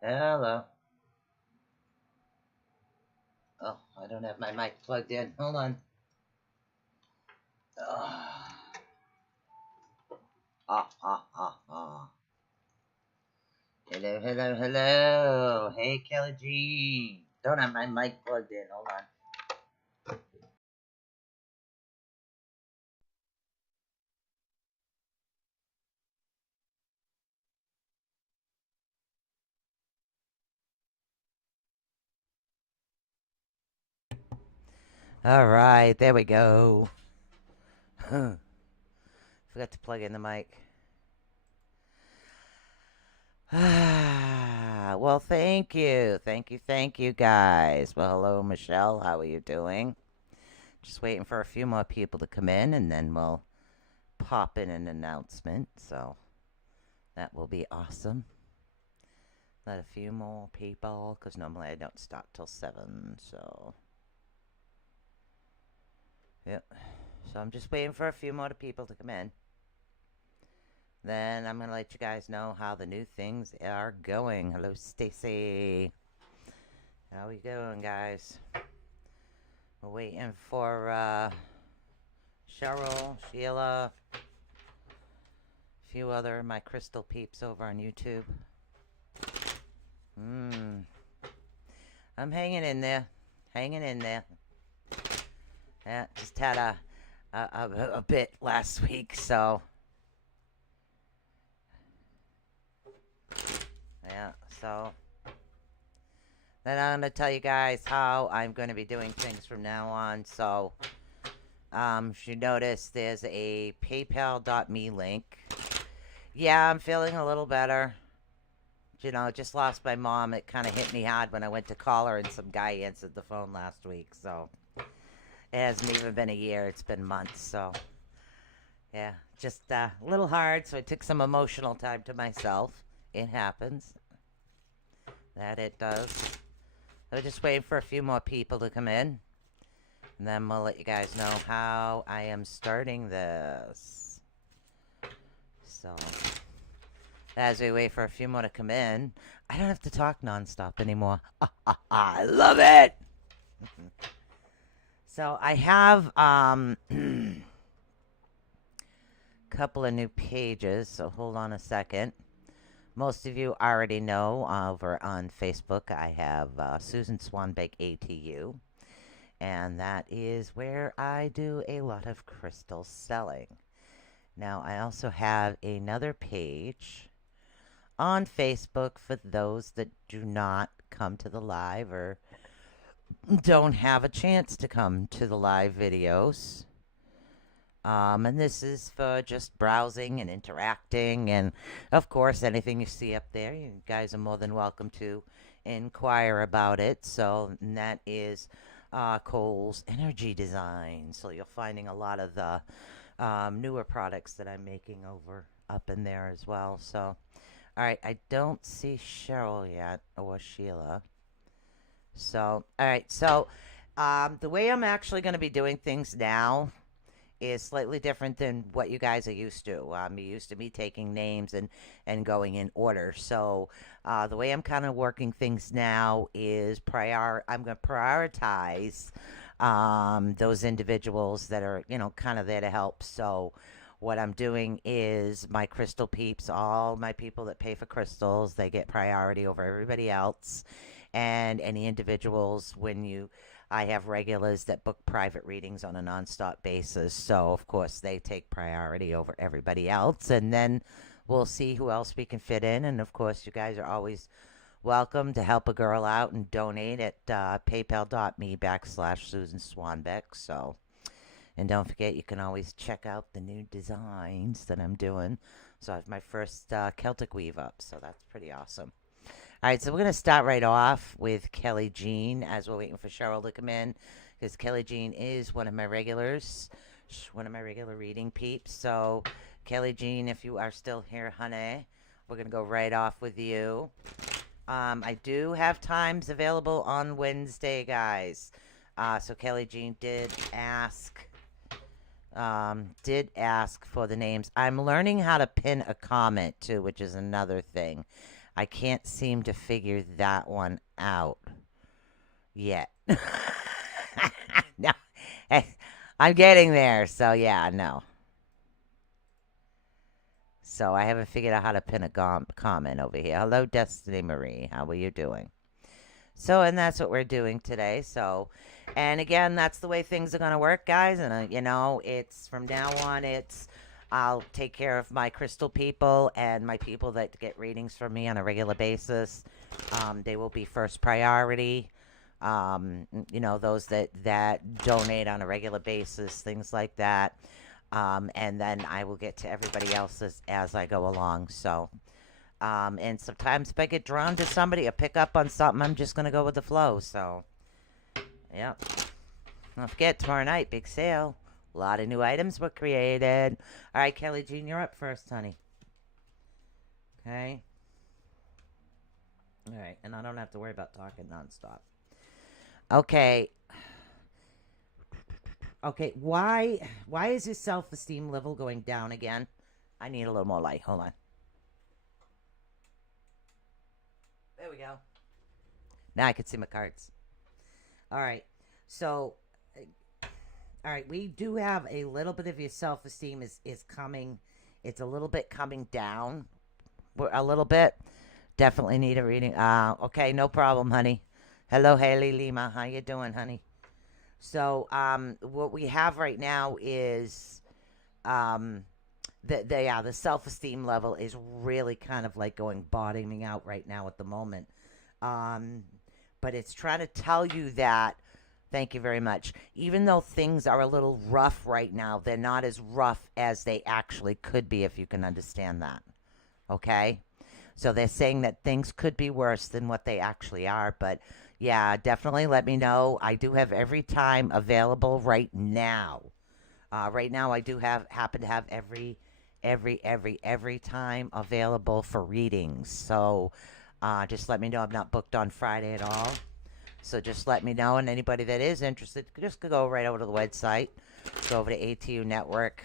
Hello. Oh, I don't have my mic plugged in. Hold on. Hello, hello, hello. Hey, Kelly Jean. Don't have my mic plugged in. Hold on. All right, there we go. Forgot to plug in the mic. Well, thank you. Thank you, guys. Well, hello, Michelle. How are you doing? Just waiting for a few more people to come in, and then we'll pop in an announcement. So that will be awesome. Let a few more people, because normally I don't start till 7, so... Yep. So I'm just waiting for a few more people to come in. Then I'm going to let you guys know how the new things are going. Hello, Stacy. How we doing, guys? We're waiting for Cheryl, Sheila, a few other my crystal peeps over on YouTube. I'm hanging in there. Yeah, just had a bit last week, so... Yeah, so... Then I'm going to tell you guys how I'm going to be doing things from now on, so... you notice there's a paypal.me link. Yeah, I'm feeling a little better. You know, just lost my mom. It kind of hit me hard when I went to call her and some guy answered the phone last week, so... It hasn't even been a year. It's been months, so... Yeah, just a little hard, so I took some emotional time to myself. It happens. That it does. I'm just waiting for a few more people to come in. And then we'll let you guys know how I am starting this. So, as we wait for a few more to come in, I don't have to talk nonstop anymore. I love it! So, I have couple of new pages, so hold on a second. Most of you already know over on Facebook I have Susan Swanbeck ATU, and that is where I do a lot of crystal selling. Now I also have another page on Facebook for those that do not come to the live or don't have a chance to come to the live videos. And this is for just browsing and interacting, and of course anything you see up there, you guys are more than welcome to inquire about it. So that is Cole's Energy Design. So you're finding a lot of the newer products that I'm making over up in there as well. So, all right, I don't see Cheryl yet or Sheila. So, all right, so the way I'm actually going to be doing things now is slightly different than what you guys are used to. You're used to me taking names and going in order. So the way I'm kind of working things now is I'm going to prioritize those individuals that are, you know, kind of there to help. So what I'm doing is my crystal peeps, all my people that pay for crystals, they get priority over everybody else. And any individuals, I have regulars that book private readings on a nonstop basis. So, of course, they take priority over everybody else. And then we'll see who else we can fit in. And, of course, you guys are always welcome to help a girl out and donate at paypal.me/Susan Swanbeck. So, and don't forget, you can always check out the new designs that I'm doing. So I have my first Celtic weave up. So that's pretty awesome. All right, so we're going to start right off with Kelly Jean as we're waiting for Cheryl to come in. because Kelly Jean is one of my regulars, one of my regular reading peeps. So, Kelly Jean, if you are still here, honey, we're going to go right off with you. I do have times available on Wednesday, guys. So Kelly Jean did ask for the names. I'm learning how to pin a comment too, which is another thing. I can't seem to figure that one out yet. No, I'm getting there. So yeah, no. So I haven't figured out how to pin a comment over here. Hello, Destiny Marie. How are you doing? So, and that's what we're doing today. So, and again, that's the way things are going to work, guys. And, you know, it's from now on, I'll take care of my crystal people and my people that get readings from me on a regular basis. They will be first priority. You know, those that donate on a regular basis, things like that. And then I will get to everybody else as I go along. So, and sometimes if I get drawn to somebody or pick up on something, I'm just going to go with the flow. So, yeah. Don't forget, tomorrow night, big sale. A lot of new items were created. All right, Kelly Jean, you're up first, honey. Okay. All right, and I don't have to worry about talking nonstop. Okay. Okay, why is his self-esteem level going down again? I need a little more light. Hold on. There we go. Now I can see my cards. All right. So, all right, we do have a little bit of your self-esteem is coming. It's a little bit coming down. A little bit. Definitely need a reading. Okay, no problem, honey. Hello, Haley Lima. How you doing, honey? So, what we have right now is, the self-esteem level is really kind of like going bottoming out right now at the moment. But it's trying to tell you that, thank you very much, even though things are a little rough right now, they're not as rough as they actually could be, if you can understand that. Okay? So they're saying that things could be worse than what they actually are, but yeah, definitely let me know. I do have every time available right now. Right now I do happen to have every time available for readings. So just let me know. I'm not booked on Friday at all. So just let me know. And anybody that is interested, just go right over to the website. Go over to ATU Network,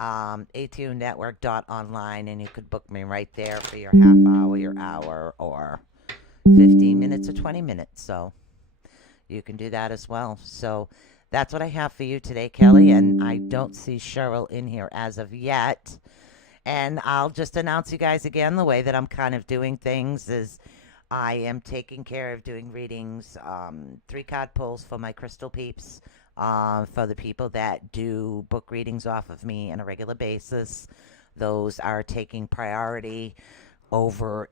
ATUnetwork.online, and you could book me right there for your half hour, your hour, or 15 minutes or 20 minutes. So you can do that as well. So that's what I have for you today, Kelly. And I don't see Cheryl in here as of yet. And I'll just announce you guys again, the way that I'm kind of doing things is I am taking care of doing readings, 3-card pulls for my crystal peeps, for the people that do book readings off of me on a regular basis. Those are taking priority over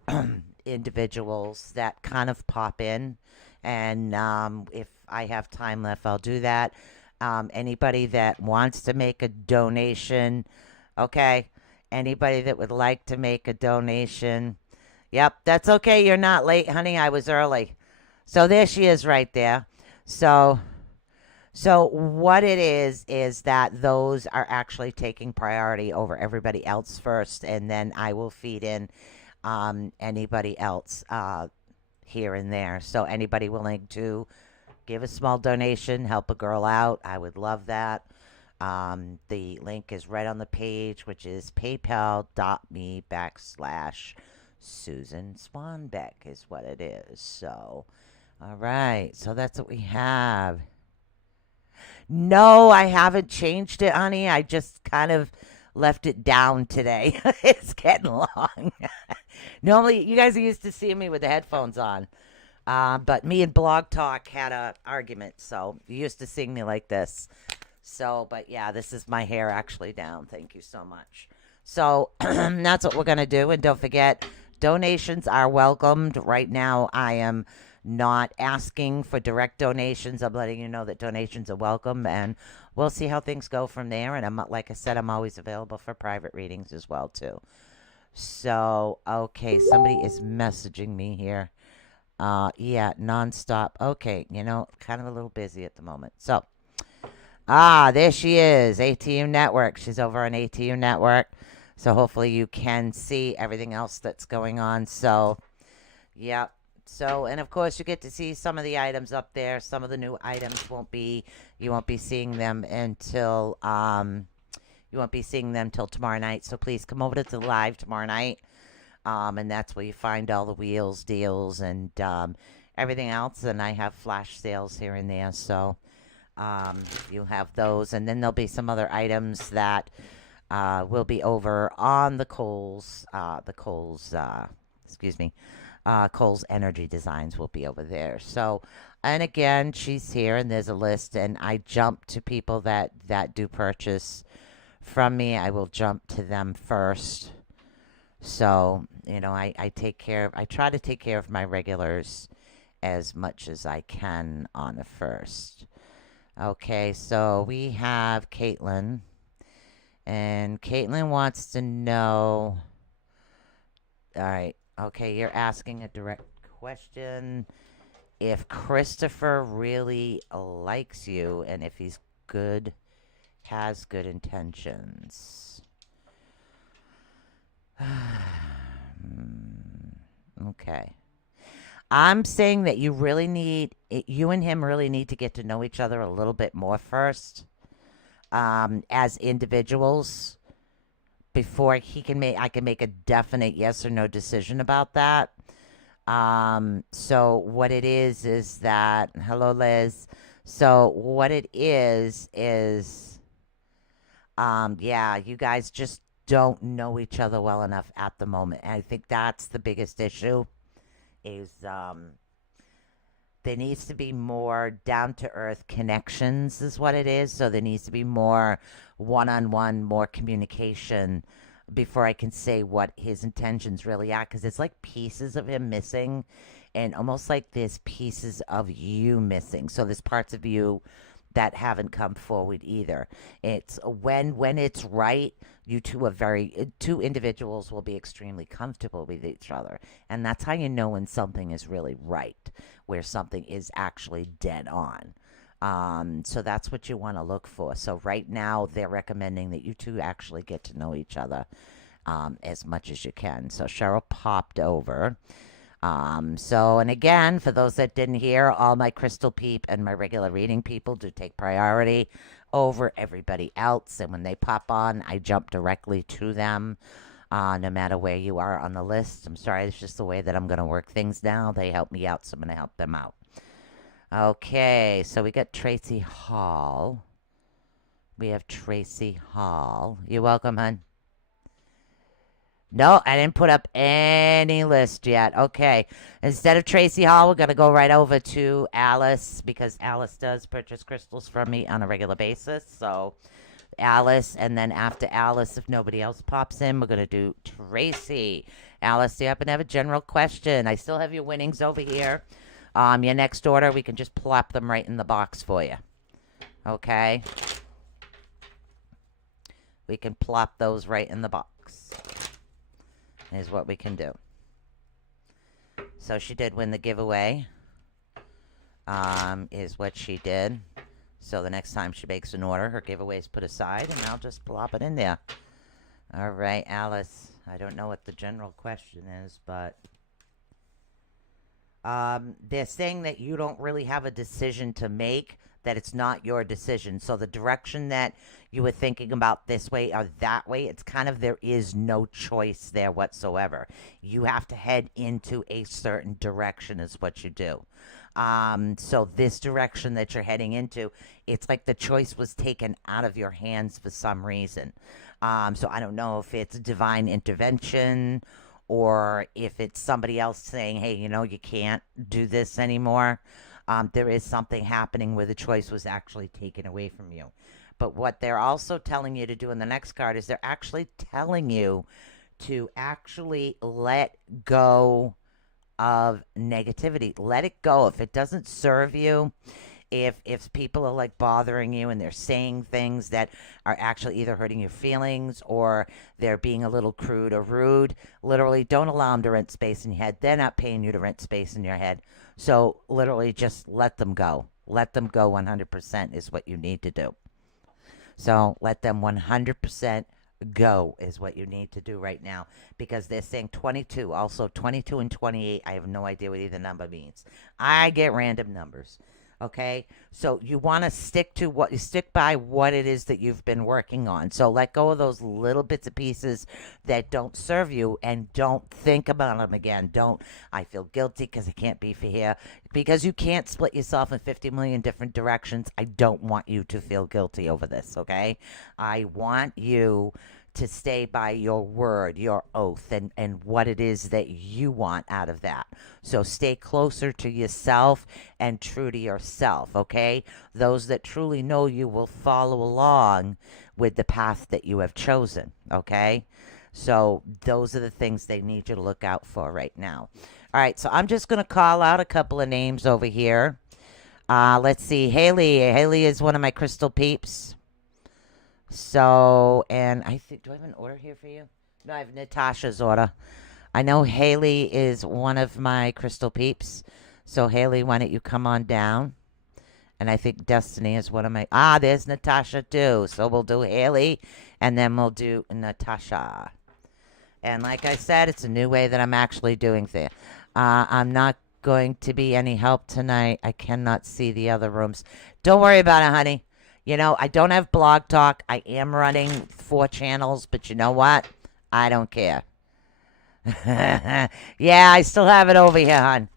individuals that kind of pop in. And if I have time left, I'll do that. Anybody that wants to make a donation, okay? Anybody that would like to make a donation, yep, that's okay. You're not late, honey. I was early. So there she is right there. So what it is that those are actually taking priority over everybody else first, and then I will feed in anybody else here and there. So anybody willing to give a small donation, help a girl out, I would love that. The link is right on the page, which is paypal.me/Susan Swanbeck is what it is. So, all right. So that's what we have. No, I haven't changed it, honey. I just kind of left it down today. It's getting long. Normally, you guys are used to seeing me with the headphones on. But me and Blog Talk had an argument, so you used to seeing me like this. So, but yeah, this is my hair actually down. Thank you so much. So that's what we're going to do. And don't forget, donations are welcomed. Right now, I am not asking for direct donations. I'm letting you know that donations are welcome, and we'll see how things go from there. And like I said, I'm always available for private readings as well, too. So, okay, somebody is messaging me here. Yeah, nonstop. Okay, kind of a little busy at the moment. So, there she is, ATU Network. She's over on ATU Network. So hopefully you can see everything else that's going on. So, yeah. So, and of course you get to see some of the items up there. Some of the new items you won't be seeing them until, you won't be seeing them till tomorrow night. So please come over to the live tomorrow night. And that's where you find all the wheels, deals, and everything else. And I have flash sales here and there. So, you have those, and then there'll be some other items that will be over on excuse me, Cole's Energy Designs will be over there. So, and again, she's here, and there's a list, and I jump to people that do purchase from me. I will jump to them first. So, I try to take care of my regulars as much as I can on the first. Okay, so we have Caitlin, and Caitlin wants to know. All right, okay, you're asking a direct question. If Christopher really likes you, and if he's good, has good intentions. Okay. I'm saying that you and him really need to get to know each other a little bit more first, as individuals, before I can make a definite yes or no decision about that. So what it is that, hello, Liz. So what it is, yeah, you guys just don't know each other well enough at the moment. And I think that's the biggest issue. Is there needs to be more down to earth connections, is what it is. So there needs to be more one on one, more communication before I can say what his intentions really are. Because it's like pieces of him missing, and almost like there's pieces of you missing. So there's parts of you that haven't come forward either. It's when it's right, you two individuals will be extremely comfortable with each other. And that's how you know when something is really right, where something is actually dead on. So that's what you want to look for. So right now they're recommending that you two actually get to know each other as much as you can. So Cheryl popped over. And again, for those that didn't hear, all my crystal peep and my regular reading people do take priority over everybody else. And when they pop on, I jump directly to them, no matter where you are on the list. I'm sorry, it's just the way that I'm going to work things now. They help me out, so I'm going to help them out. Okay, so we got Tracy Hall. We have Tracy Hall. You're welcome, hon. No, I didn't put up any list yet. Okay. Instead of Tracy Hall, we're going to go right over to Alice, because Alice does purchase crystals from me on a regular basis. So Alice, and then after Alice, if nobody else pops in, we're going to do Tracy. Alice, do you happen to have a general question? I still have your winnings over here. Your next order, we can just plop them right in the box for you. Okay? We can plop those right in the box. Is what we can do. So she did win the giveaway. Is what she did. So the next time she makes an order, her giveaway is put aside, and I'll just plop it in there. All right, Alice. I don't know what the general question is, but they're saying that you don't really have a decision to make, that it's not your decision. So the direction that you were thinking about this way or that way, it's kind of, there is no choice there whatsoever. You have to head into a certain direction is what you do. So this direction that you're heading into, it's like the choice was taken out of your hands for some reason. So I don't know if it's divine intervention, or if it's somebody else saying, hey, you can't do this anymore. There is something happening where the choice was actually taken away from you. But what they're also telling you to do in the next card is they're actually telling you to actually let go of negativity. Let it go. If it doesn't serve you, if people are like bothering you and they're saying things that are actually either hurting your feelings or they're being a little crude or rude, literally don't allow them to rent space in your head. They're not paying you to rent space in your head. So literally just let them go. Let them go 100% is what you need to do. So let them 100% go is what you need to do right now, because they're saying 22. Also 22 and 28, I have no idea what either number means. I get random numbers. Okay, so you want to stick by what it is that you've been working on. So let go of those little bits and pieces that don't serve you, and don't think about them again. Don't, I feel guilty because I can't be for here, because you can't split yourself in 50 million different directions. I don't want you to feel guilty over this. Okay, I want you to stay by your word, your oath, and what it is that you want out of that. So stay closer to yourself and true to yourself, okay? Those that truly know you will follow along with the path that you have chosen, okay? So those are the things they need you to look out for right now. All right, so I'm just going to call out a couple of names over here. Let's see, Haley. Haley is one of my crystal peeps. So, and I think, do I have an order here for you? No, I have Natasha's order. I know Haley is one of my crystal peeps. So, Haley, why don't you come on down? And I think Destiny is one of my, there's Natasha too. So, we'll do Haley and then we'll do Natasha. And like I said, it's a new way that I'm actually doing things. I'm not going to be any help tonight. I cannot see the other rooms. Don't worry about it, honey. You know, I don't have Blog Talk. I am running 4 channels, but you know what? I don't care. Yeah, I still have it over here, hon.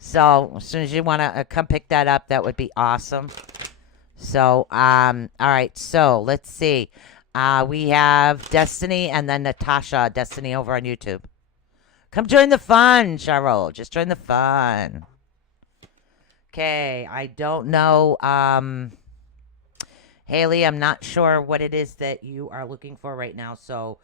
So, as soon as you want to come pick that up, that would be awesome. So, all right. So, let's see. We have Destiny and then Natasha. Destiny over on YouTube. Come join the fun, Cheryl. Just join the fun. Okay, I don't know. Haley, I'm not sure what it is that you are looking for right now, so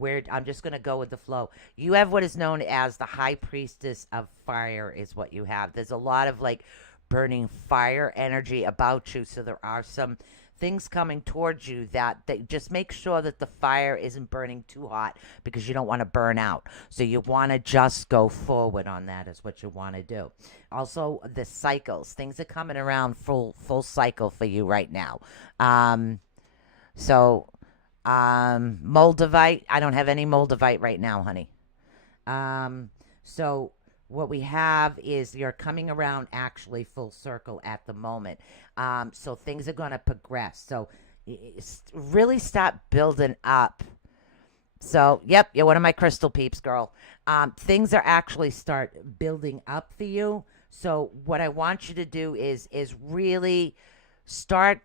I'm just going to go with the flow. You have what is known as the High Priestess of Fire is what you have. There's a lot of, like, burning fire energy about you, so there are some things coming towards you that just make sure that the fire isn't burning too hot, because you don't want to burn out. So you want to just go forward on that is what you want to do. Also, the cycles. Things are coming around full cycle for you right now. Moldavite. I don't have any Moldavite right now, honey. So what we have is you're coming around actually full circle at the moment. So things are going to progress. So really stop building up. So, yep, you're one of my crystal peeps, girl. Things are actually start building up for you. So what I want you to do is really start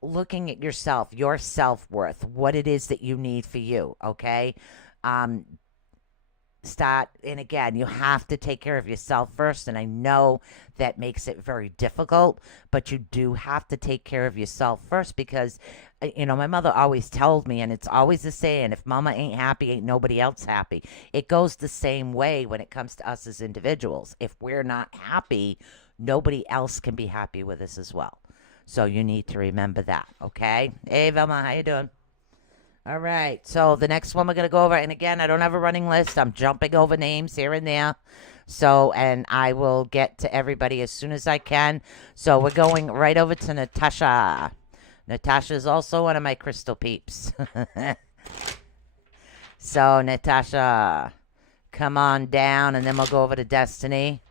looking at yourself, your self-worth, what it is that you need for you, okay? And again, you have to take care of yourself first, and I know that makes it very difficult, but you do have to take care of yourself first, because, you know, my mother always told me, and it's always the saying, if mama ain't happy, ain't nobody else happy. It goes the same way when it comes to us as individuals. If we're not happy, nobody else can be happy with us as well. So you need to remember that, okay? Hey, Velma, how you doing? All right, so the next one we're going to go over, and again, I don't have a running list. I'm jumping over names here and there. So, and I will get to everybody as soon as I can. So we're going right over to Natasha. Natasha is also one of my crystal peeps. So, Natasha, come on down, and then we'll go over to Destiny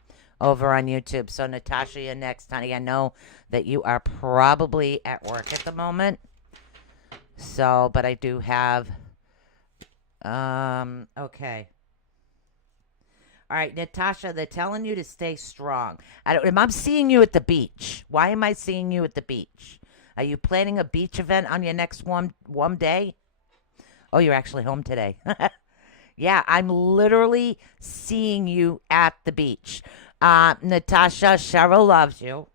over on YouTube. So, Natasha, you're next, honey. I know that you are probably at work at the moment. So, but I do have, okay. All right, Natasha, they're telling you to stay strong. I'm seeing you at the beach. Why am I seeing you at the beach? Are you planning a beach event on your next warm day? Oh, you're actually home today. Yeah, I'm literally seeing you at the beach. Natasha, Cheryl loves you.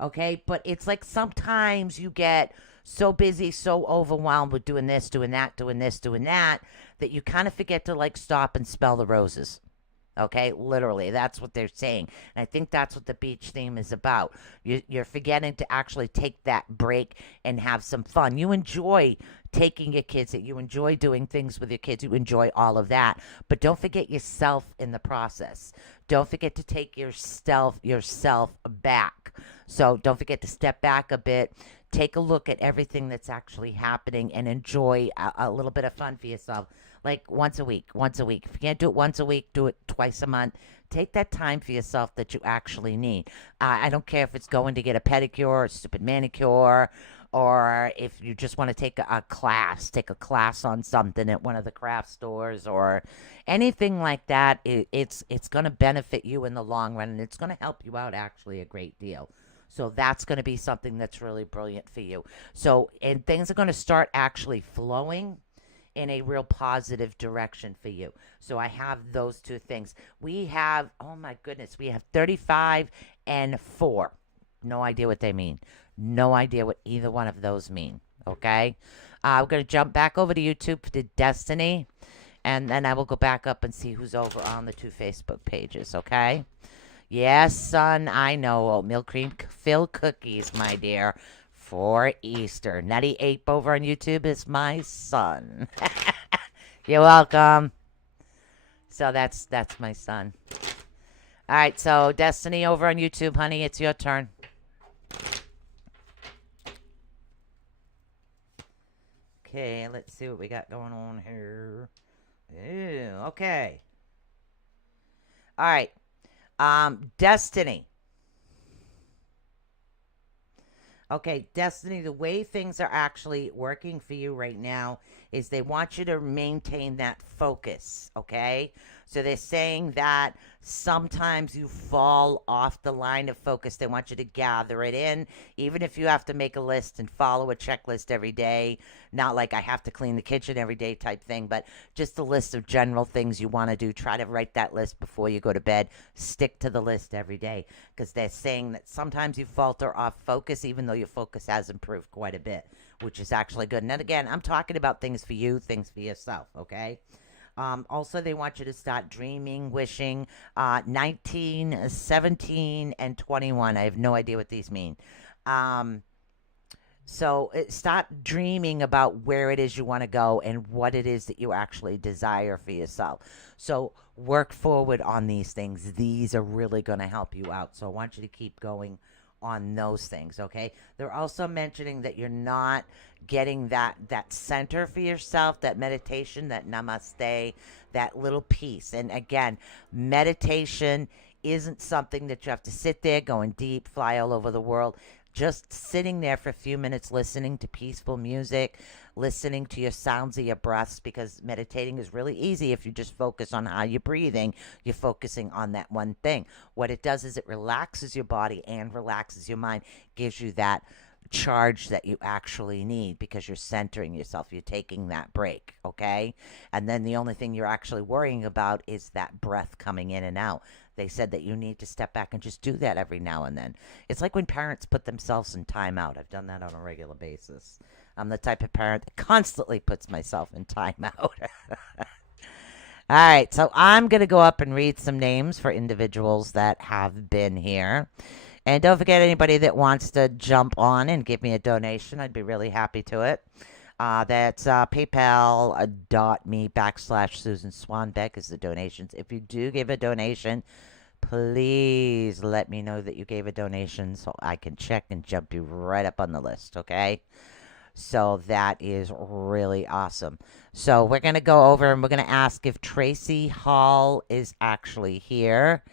Okay, but it's like sometimes you get so busy, so overwhelmed with doing this, doing that, doing this, doing that, that you kind of forget to, like, stop and smell the roses. Okay, literally, that's what they're saying. And I think that's what the beach theme is about. You're forgetting to actually take that break and have some fun. You enjoy taking your kids, you enjoy doing things with your kids, you enjoy all of that. But don't forget yourself in the process. Don't forget to take yourself back. So don't forget to step back a bit. Take a look at everything that's actually happening and enjoy a little bit of fun for yourself like once a week, once a week. If you can't do it once a week, do it twice a month. Take that time for yourself that you actually need. I don't care if it's going to get a pedicure or a stupid manicure, or if you just want to take a class on something at one of the craft stores or anything like that. It's going to benefit you in the long run, and it's going to help you out actually a great deal. So that's going to be something that's really brilliant for you. So, and things are going to start actually flowing in a real positive direction for you. So I have those two things. We have, oh my goodness, we have 35 and 4. No idea what they mean. No idea what either one of those mean. Okay? We're going to jump back over to YouTube to Destiny, and then I will go back up and see who's over on the 2 Facebook pages. Okay? Yes, son, I know. Oatmeal cream filled cookies, my dear, for Easter. Nutty Ape over on YouTube is my son. You're welcome. So that's my son. All right, so Destiny over on YouTube, honey, it's your turn. Okay, let's see what we got going on here. Ew, okay. All right. Destiny. Okay, Destiny, the way things are actually working for you right now is they want you to maintain that focus, okay? So they're saying that sometimes you fall off the line of focus. They want you to gather it in, even if you have to make a list and follow a checklist every day. Not like I have to clean the kitchen every day type thing, but just a list of general things you want to do. Try to write that list before you go to bed. Stick to the list every day, because they're saying that sometimes you falter off focus, even though your focus has improved quite a bit, which is actually good. And then again, I'm talking about things for you, things for yourself, okay? Also, they want you to start dreaming, wishing. 19, 17, and 21. I have no idea what these mean. So start dreaming about where it is you want to go and what it is that you actually desire for yourself. So work forward on these things. These are really going to help you out. So I want you to keep going on those things, okay? They're also mentioning that you're not getting that center for yourself, that meditation, that namaste, that little peace. And again, meditation isn't something that you have to sit there going deep, fly all over the world. Just sitting there for a few minutes, listening to peaceful music, listening to your sounds of your breaths, because meditating is really easy if you just focus on how you're breathing. You're focusing on that one thing. What it does is it relaxes your body and relaxes your mind, gives you that charge that you actually need because you're centering yourself. You're taking that break, okay? And then the only thing you're actually worrying about is that breath coming in and out. They said that you need to step back and just do that every now and then. It's like when parents put themselves in timeout. I've done that on a regular basis. I'm the type of parent that constantly puts myself in timeout. All right, so I'm going to go up and read some names for individuals that have been here. And don't forget, anybody that wants to jump on and give me a donation, I'd be really happy to it. That's paypal.me/Susan Swanbeck is the donations. If you do give a donation, please let me know that you gave a donation so I can check and jump you right up on the list, okay? So that is really awesome. So we're going to go over and we're going to ask if Tracy Hall is actually here.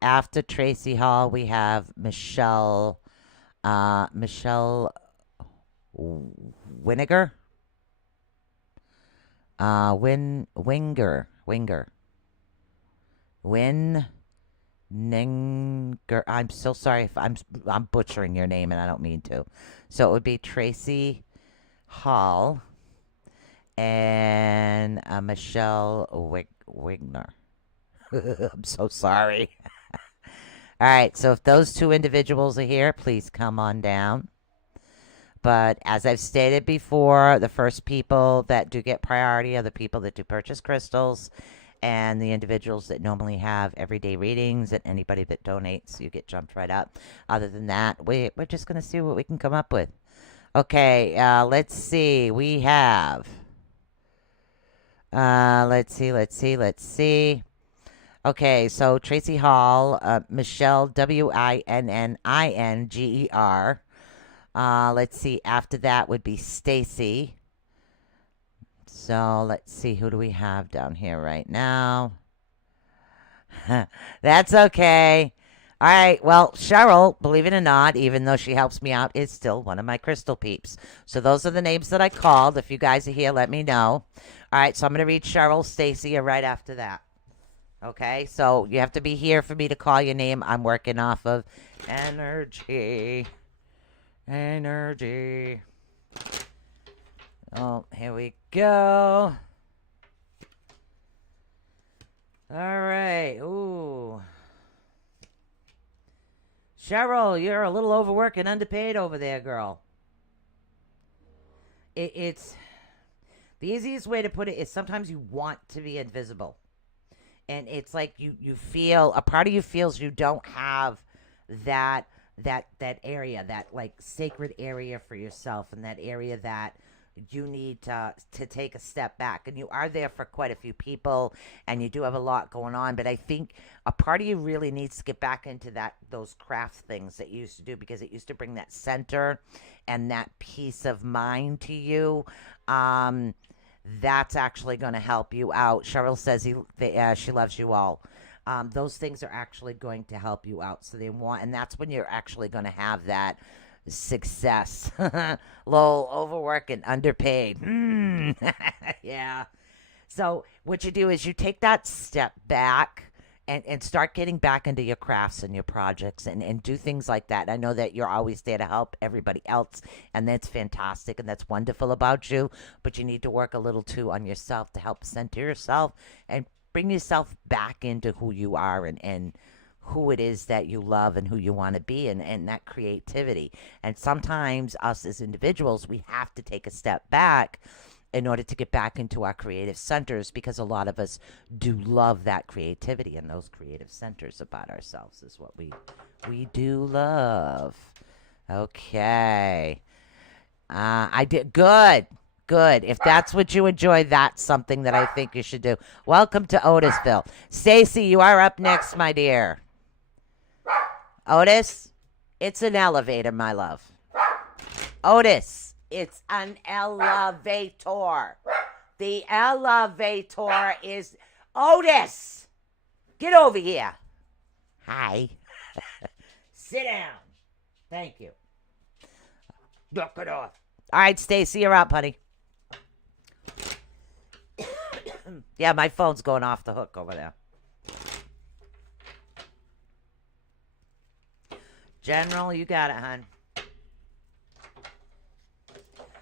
After Tracy Hall, we have Michelle Winiger. Winninger. I'm so sorry if I'm butchering your name and I don't mean to. So it would be Tracy Hall and Michelle Wigner. I'm so sorry. All right, so if those two individuals are here, please come on down. But as I've stated before, the first people that do get priority are the people that do purchase crystals. and the individuals that normally have everyday readings and anybody that donates, you get jumped right up. Other than that, we're just going to see what we can come up with. Okay, let's see. We have, let's see. Okay, so Tracy Hall, Michelle, Winninger. Let's see. After that would be Stacy. So let's see. Who do we have down here right now? That's okay. All right. Well, Cheryl, believe it or not, even though she helps me out, is still one of my crystal peeps. So those are the names that I called. If you guys are here, let me know. All right. So I'm going to read Cheryl, Stacy, right after that. Okay. So you have to be here for me to call your name. I'm working off of energy. Energy. Oh, here we go. All right. Ooh. Cheryl, you're a little overworked and underpaid over there, girl. It's the easiest way to put it is sometimes you want to be invisible. And it's like you feel, a part of you feels you don't have that area, that like sacred area for yourself, and that area that you need to take a step back. And you are there for quite a few people, and you do have a lot going on, but I think a part of you really needs to get back into those craft things that you used to do, because it used to bring that center and that peace of mind to you. That's actually going to help you out. Cheryl says she loves you all. Those things are actually going to help you out. So and that's when you're actually going to have that success. Lol, overworked and underpaid. Yeah. So what you do is you take that step back and start getting back into your crafts and your projects and do things like that. I know that you're always there to help everybody else, and that's fantastic and that's wonderful about you, but you need to work a little too on yourself to help center yourself and bring yourself back into who you are and who it is that you love and who you want to be, and that creativity. And sometimes us as individuals, we have to take a step back in order to get back into our creative centers, because a lot of us do love that creativity, and those creative centers about ourselves is what we do love. Okay. I did good. Good. If that's what you enjoy, that's something that I think you should do. Welcome to Otisville. Stacy, you are up next, my dear. Otis, it's an elevator, my love. Otis, it's an elevator. The elevator is... Otis, get over here. Hi. Sit down. Thank you. Knock it off. All right, Stacy, you're up, honey. Yeah, my phone's going off the hook over there. General, you got it, hon.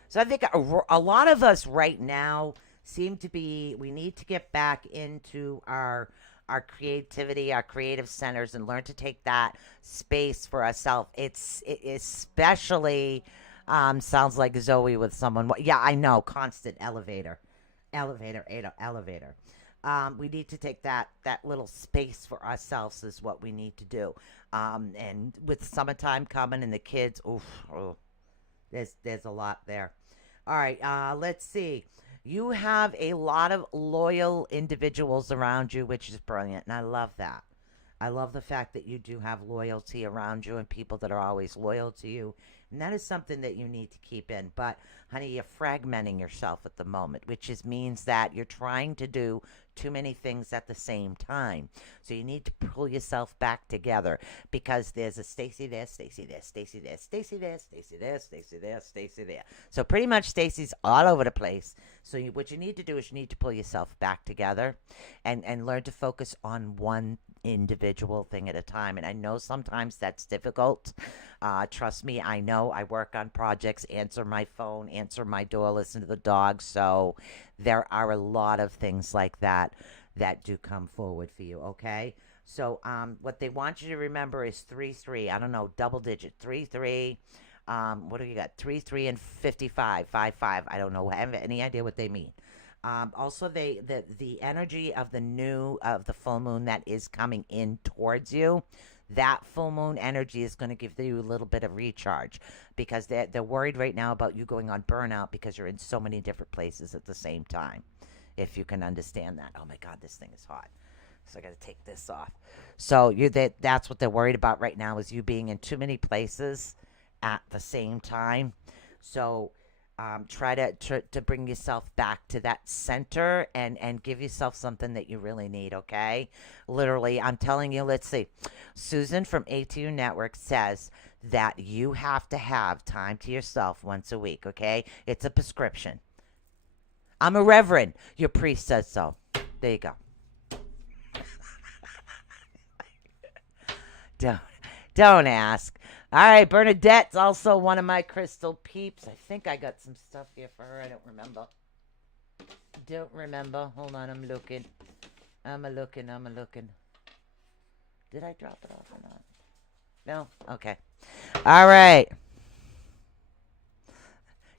So I think a lot of us right now seem to be, we need to get back into our creativity, our creative centers, and learn to take that space for ourselves. It especially sounds like Zoe with someone. Yeah, I know. Constant elevator. We need to take that little space for ourselves is what we need to do. And with summertime coming and the kids, there's a lot there. All right, let's see. You have a lot of loyal individuals around you, which is brilliant, and I love that. I love the fact that you do have loyalty around you and people that are always loyal to you. And that is something that you need to keep in. But, honey, you're fragmenting yourself at the moment, which means that you're trying to do too many things at the same time. So you need to pull yourself back together, because there's a Stacy there, Stacy there, Stacy there, Stacy there, Stacy there, Stacy there, Stacy there. So pretty much Stacy's all over the place. So what you need to do is you need to pull yourself back together and learn to focus on one individual thing at a time. And I know sometimes that's difficult. Trust me, I know. I work on projects, answer my phone, answer my door, listen to the dogs. So there are a lot of things like that do come forward for you, okay? So what they want you to remember is 3-3. I don't know, double digit. 3-3. What do you got? 3-3 and 55. 5-5. I don't know. I haven't any idea what they mean. Also, the energy of the full moon that is coming in towards you, that full moon energy is going to give you a little bit of recharge, because they're worried right now about you going on burnout because you're in so many different places at the same time. If you can understand that. Oh my God, this thing is hot. So I got to take this off. So that's what they're worried about right now, is you being in too many places at the same time. So try to bring yourself back to that center, and give yourself something that you really need, okay? Literally, I'm telling you, let's see. Susan from ATUnetwork says that you have to have time to yourself once a week, okay? It's a prescription. I'm a reverend. Your priest says so. There you go. Don't ask. All right, Bernadette's also one of my crystal peeps. I think I got some stuff here for her. I don't remember. Hold on, I'm looking. I'm a looking. Did I drop it off or not? No? Okay. All right.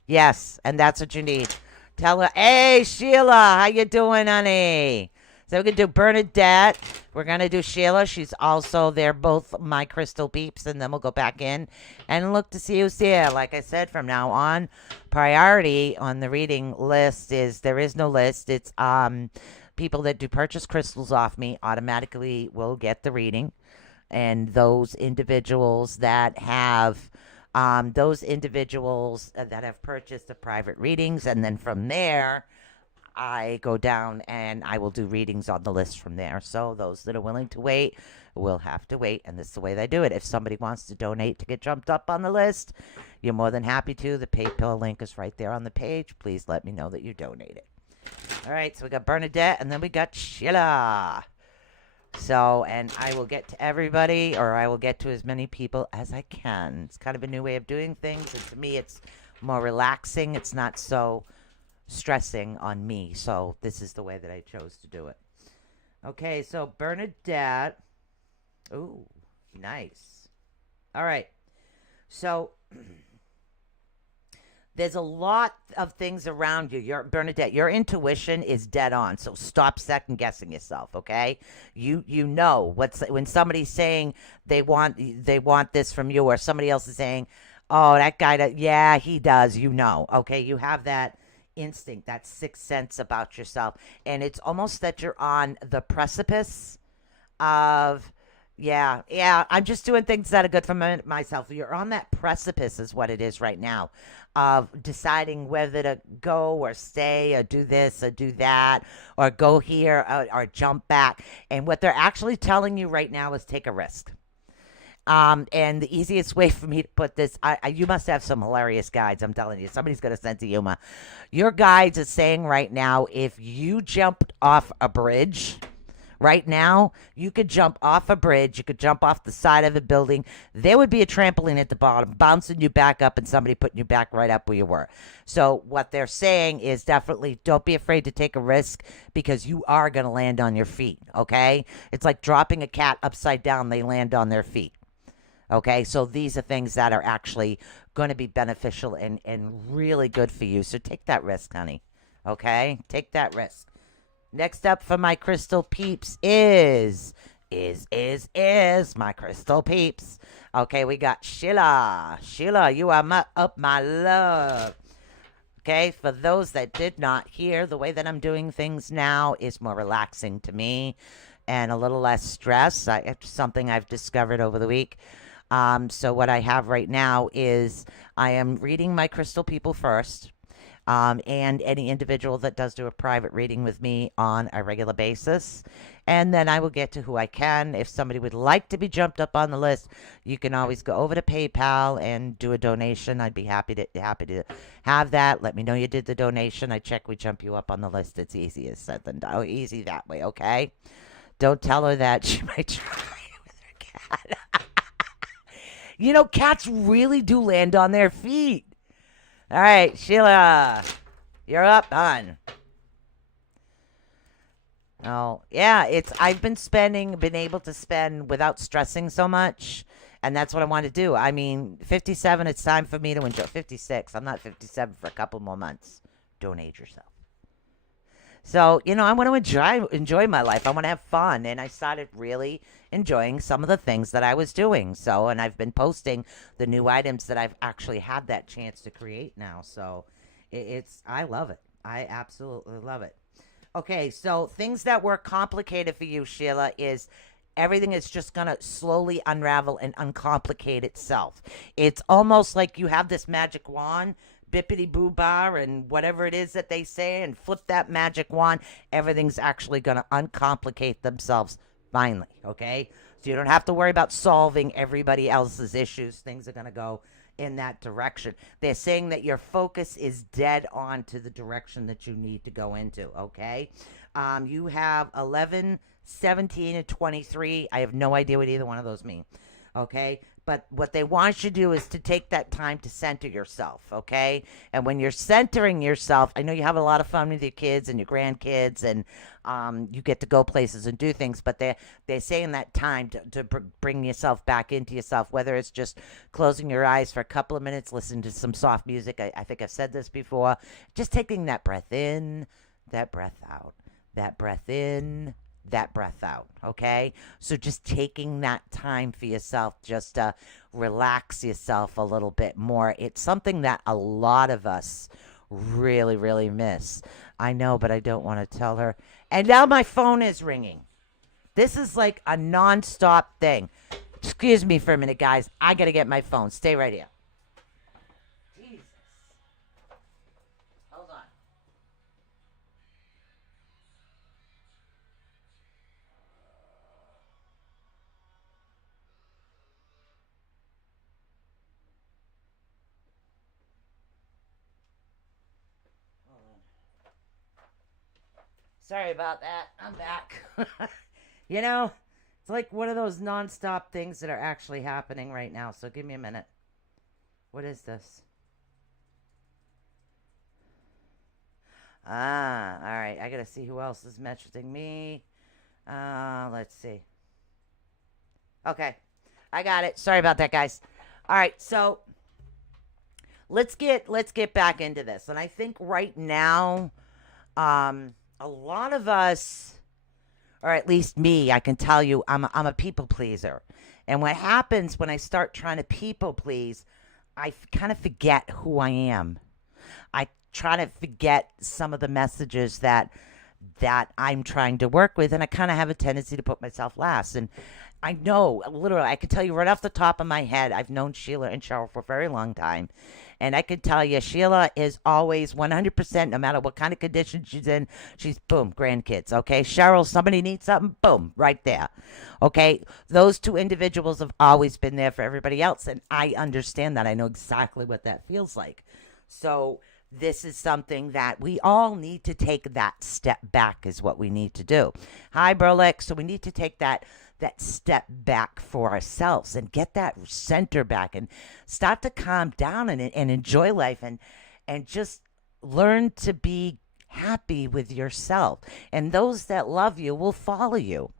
Yes, and that's what you need. Tell her, hey, Sheila, how you doing, honey? So we're going to do Bernadette. We're going to do Sheila. She's also, they're both my crystal peeps. And then we'll go back in and look to see who's here. Like I said, from now on, priority on the reading list is, there is no list. It's people that do purchase crystals off me automatically will get the reading. And those individuals that have purchased the private readings. And then from there, I go down and I will do readings on the list from there. So those that are willing to wait will have to wait. And this is the way they do it. If somebody wants to donate to get jumped up on the list, you're more than happy to. The PayPal link is right there on the page. Please let me know that you donated. All right, so we got Bernadette, and then we got Sheila. So, and I will get to everybody, or I will get to as many people as I can. It's kind of a new way of doing things. And to me, it's more relaxing. It's not so stressing on me. So this is the way that I chose to do it. Okay, so Bernadette. Ooh, nice. All right. So there's a lot of things around you. Bernadette, your intuition is dead on. So stop second guessing yourself, okay? You know when somebody's saying they want this from you, or somebody else is saying, "Oh, that guy yeah, he does." You know, okay? You have that instinct, that sixth sense about yourself, and it's almost that you're on the precipice of, yeah, I'm just doing things that are good for myself. You're on that precipice is what it is right now, of deciding whether to go or stay or do this or do that, or go here or jump back. And what they're actually telling you right now is take a risk. And the easiest way for me to put this, you must have some hilarious guides. I'm telling you, somebody's got a sense of humor. Your guides are saying right now, if you jumped off a bridge right now, you could jump off a bridge, you could jump off the side of a building. There would be a trampoline at the bottom, bouncing you back up, and somebody putting you back right up where you were. So what they're saying is definitely don't be afraid to take a risk, because you are going to land on your feet, okay? It's like dropping a cat upside down. They land on their feet. Okay, so these are things that are actually going to be beneficial and really good for you. So take that risk, honey. Okay, take that risk. Next up for my crystal peeps is my crystal peeps. Okay, we got Sheila. Sheila, you are up, my love. Okay, for those that did not hear, the way that I'm doing things now is more relaxing to me and a little less stress. It's something I've discovered over the week. So what I have right now is I am reading my crystal people first, and any individual that does do a private reading with me on a regular basis. And then I will get to who I can. If somebody would like to be jumped up on the list, you can always go over to PayPal and do a donation. I'd be happy to have that. Let me know you did the donation. we jump you up on the list. It's easier said than done. Easy that way, okay? Don't tell her that she might try with her cat. You know, cats really do land on their feet. All right, Sheila, you're up, hon. Oh, yeah, I've been able to spend without stressing so much. And that's what I want to do. I mean, 57, it's time for me to enjoy. 56, I'm not 57 for a couple more months. Don't age yourself. So, I want to enjoy my life. I want to have fun. And I started really enjoying some of the things that I was doing. So, and I've been posting the new items that I've actually had that chance to create now. So I love it. I absolutely love it. Okay, so things that were complicated for you, Sheila, is everything is just going to slowly unravel and uncomplicate itself. It's almost like you have this magic wand, bippity boo bar, and whatever it is that they say, and flip that magic wand. Everything's actually going to uncomplicate themselves finally, okay? So you don't have to worry about solving everybody else's issues. Things are going to go in that direction. They're saying that your focus is dead on to the direction that you need to go into, okay? You have 11, 17, and 23. I have no idea what either one of those mean, okay? But what they want you to do is to take that time to center yourself, okay? And when you're centering yourself, I know you have a lot of fun with your kids and your grandkids, and you get to go places and do things, but they're saying that time to bring yourself back into yourself, whether it's just closing your eyes for a couple of minutes, listening to some soft music. I think I've said this before. Just taking that breath in, that breath out, that breath in, that breath out, okay? So just taking that time for yourself, just to relax yourself a little bit more. It's something that a lot of us really, really miss. I know, but I don't want to tell her. And now my phone is ringing. This is like a nonstop thing. Excuse me for a minute, guys. I got to get my phone. Stay right here. Jesus. Hold on. Sorry about that. I'm back. It's like one of those nonstop things that are actually happening right now. So give me a minute. What is this? All right. I got to see who else is messaging me. Let's see. Okay. I got it. Sorry about that, guys. All right. So let's get back into this. And I think right now, a lot of us, or at least me, I can tell you, I'm a people pleaser. And what happens when I start trying to people please, I kind of forget who I am. I try to forget some of the messages that I'm trying to work with, and I kind of have a tendency to put myself last. And I know, literally, I can tell you right off the top of my head, I've known Sheila and Cheryl for a very long time. And I can tell you, Sheila is always 100%, no matter what kind of condition she's in, she's boom, grandkids, okay? Cheryl, somebody needs something, boom, right there, okay? Those two individuals have always been there for everybody else, and I understand that. I know exactly what that feels like. So this is something that we all need to take that step back is what we need to do. Hi, Berlick. So we need to take that step back for ourselves and get that center back and start to calm down and enjoy life and just learn to be happy with yourself. And those that love you will follow you.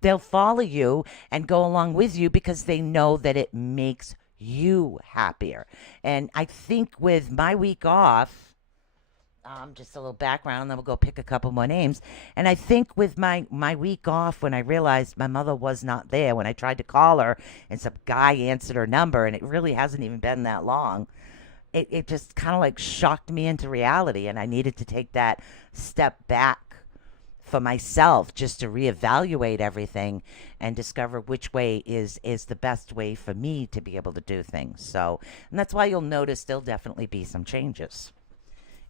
They'll follow you and go along with you because they know that it makes you happier. And I think with my week off, just a little background, and then we'll go pick a couple more names. And I think with my week off, when I realized my mother was not there, when I tried to call her and some guy answered her number, and it really hasn't even been that long, it just kind of like shocked me into reality. And I needed to take that step back for myself just to reevaluate everything and discover which way is the best way for me to be able to do things. So, and that's why you'll notice there'll definitely be some changes.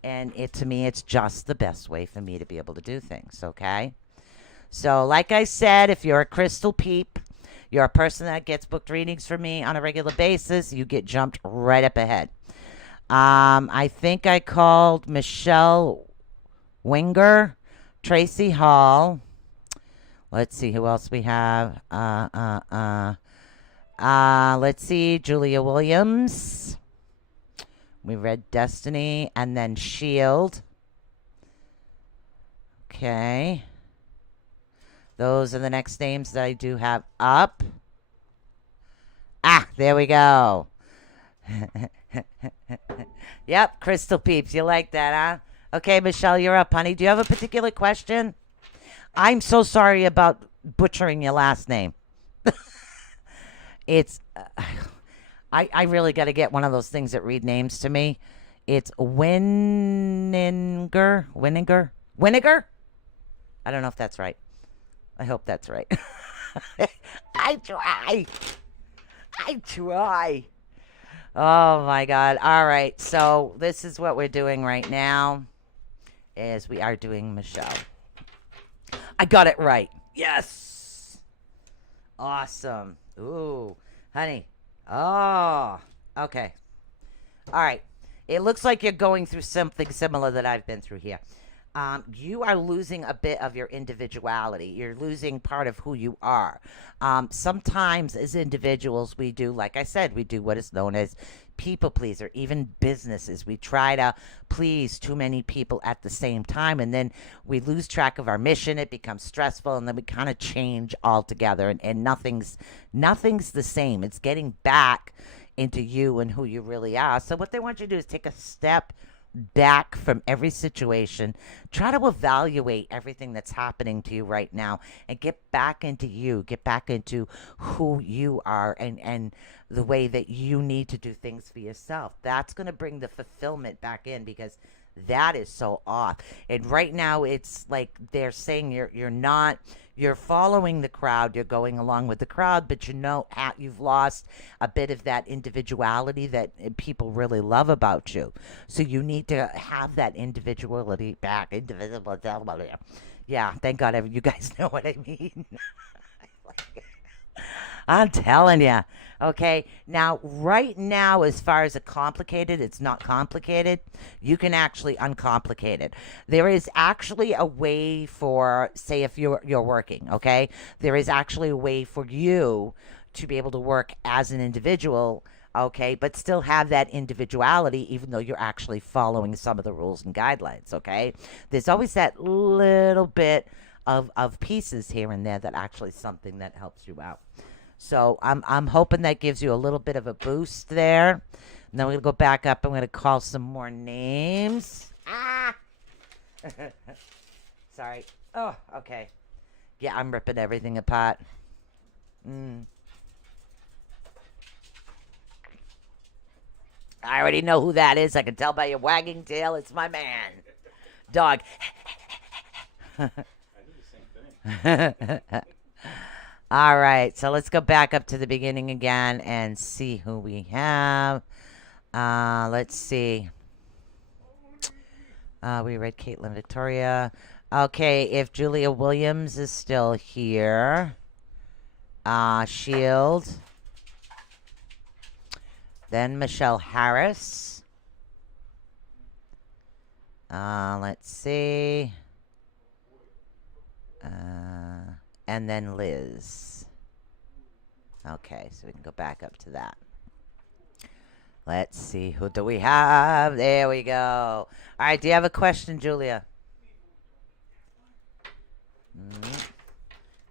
And to me, it's just the best way for me to be able to do things, okay? So, like I said, if you're a crystal peep, you're a person that gets booked readings for me on a regular basis, you get jumped right up ahead. I think I called Michelle Winger, Tracy Hall. Let's see who else we have. Let's see, Julia Williams. We read Destiny and then Shield. Okay. Those are the next names that I do have up. Ah, there we go. Yep, Crystal Peeps. You like that, huh? Okay, Michelle, you're up, honey. Do you have a particular question? I'm so sorry about butchering your last name. It's, I really got to get one of those things that read names to me. It's Winiger. I don't know if that's right. I hope that's right. I try. I try. Oh my God. All right. So this is what we're doing right now is we are doing Michelle. I got it right. Yes. Awesome. Ooh, honey. Oh, okay. All right. It looks like you're going through something similar that I've been through here. You are losing a bit of your individuality. You're losing part of who you are. Sometimes, as individuals, we do, like I said, we do what is known as people pleaser, even businesses. We try to please too many people at the same time, and then we lose track of our mission. It becomes stressful, and then we kind of change altogether, and nothing's the same. It's getting back into you and who you really are. So what they want you to do is take a step back from every situation. Try to evaluate everything that's happening to you right now and get back into you. Get back into who you are and the way that you need to do things for yourself. That's going to bring the fulfillment back in because that is so off. And right now it's like they're saying you're not you're following the crowd, you're going along with the crowd, but you've lost a bit of that individuality that people really love about you. So you need to have that individuality back. Individuality. Yeah, thank God you guys know what I mean. I'm telling you. Okay. Now, right now, as far as it's not complicated. You can actually uncomplicate it. There is actually a way for, say, if you're working, okay? There is actually a way for you to be able to work as an individual, okay, but still have that individuality, even though you're actually following some of the rules and guidelines, okay? There's always that little bit of pieces here and there that actually something that helps you out. So I'm hoping that gives you a little bit of a boost there. And then we're gonna go back up. I'm gonna call some more names. Ah, sorry. Oh, okay. Yeah, I'm ripping everything apart. I already know who that is. I can tell by your wagging tail. It's my man, dog. I do the same thing. All right, so let's go back up to the beginning again and see who we have. Let's see. We read Caitlin Victoria. Okay, if Julia Williams is still here. Shield. Then Michelle Harris. Let's see. And then Liz. Okay, so we can go back up to that. Let's see, who do we have? There we go. All right, do you have a question, Julia?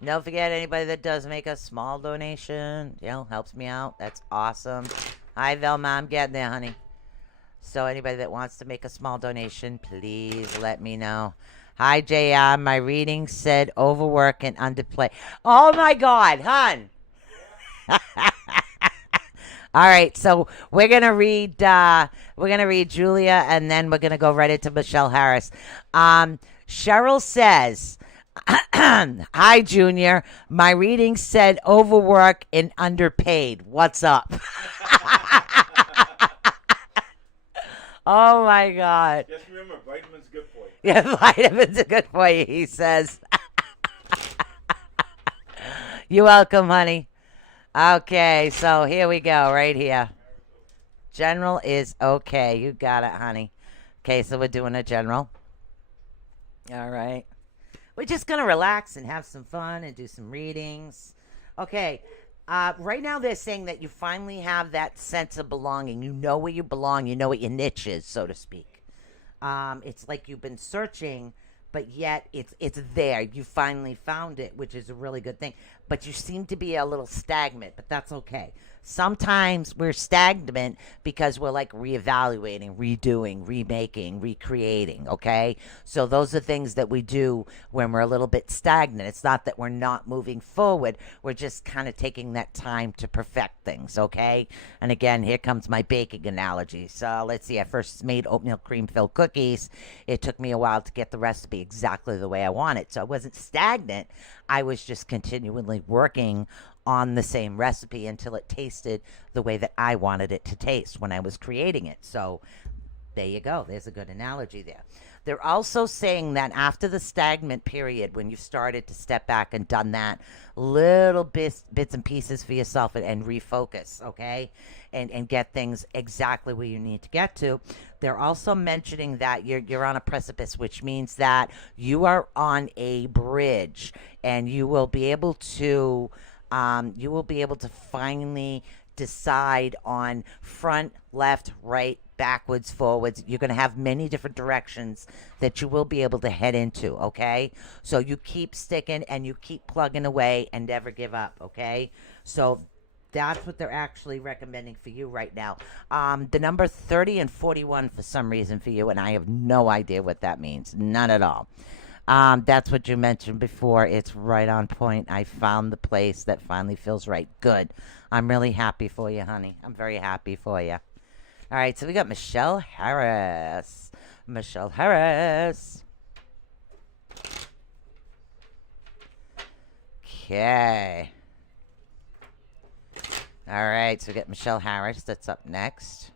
Don't forget, anybody that does make a small donation, helps me out. That's awesome. Hi, Velma, I'm getting there, honey. So anybody that wants to make a small donation, please let me know. Hi, JR. My reading said overwork and underplay. Oh, my God, hon. All right, so we're gonna read Julia, and then we're gonna go right into Michelle Harris. Cheryl says, "Hi, Junior. My reading said overwork and underpaid. What's up?" Oh my God. Just remember, vitamins good for you. Yeah, vitamins are good for you, he says. You're welcome, honey. Okay, so here we go, right here. General is okay. You got it, honey. Okay, so we're doing a general. All right. We're just going to relax and have some fun and do some readings. Okay. Right now they're saying that you finally have that sense of belonging. You know where you belong. You know what your niche is, so to speak. It's like you've been searching, but yet it's there. You finally found it, which is a really good thing. But you seem to be a little stagnant, but that's okay. Sometimes we're stagnant because we're like reevaluating, redoing, remaking, recreating, okay? So those are things that we do when we're a little bit stagnant. It's not that we're not moving forward, we're just kind of taking that time to perfect things, okay? And again, here comes my baking analogy. So let's see, I first made oatmeal cream filled cookies. It took me a while to get the recipe exactly the way I want it. So I wasn't stagnant, I was just continually working on the same recipe until it tasted the way that I wanted it to taste when I was creating it. So there you go. There's a good analogy there. They're also saying that after the stagnant period, when you've started to step back and done that little bits and pieces for yourself and refocus, okay, and get things exactly where you need to get to, they're also mentioning that you're on a precipice, which means that you are on a bridge, and you will be able to finally decide on front, left, right, backwards, forwards. You're going to have many different directions that you will be able to head into, okay? So you keep sticking and you keep plugging away and never give up, okay? So that's what they're actually recommending for you right now. The number 30 and 41 for some reason for you, and I have no idea what that means. None at all. That's what you mentioned before. It's right on point. I found the place that finally feels right. Good. I'm really happy for you, honey. I'm very happy for you. All right, so we got Michelle Harris. Michelle Harris. Okay. All right, so we got Michelle Harris. That's up next.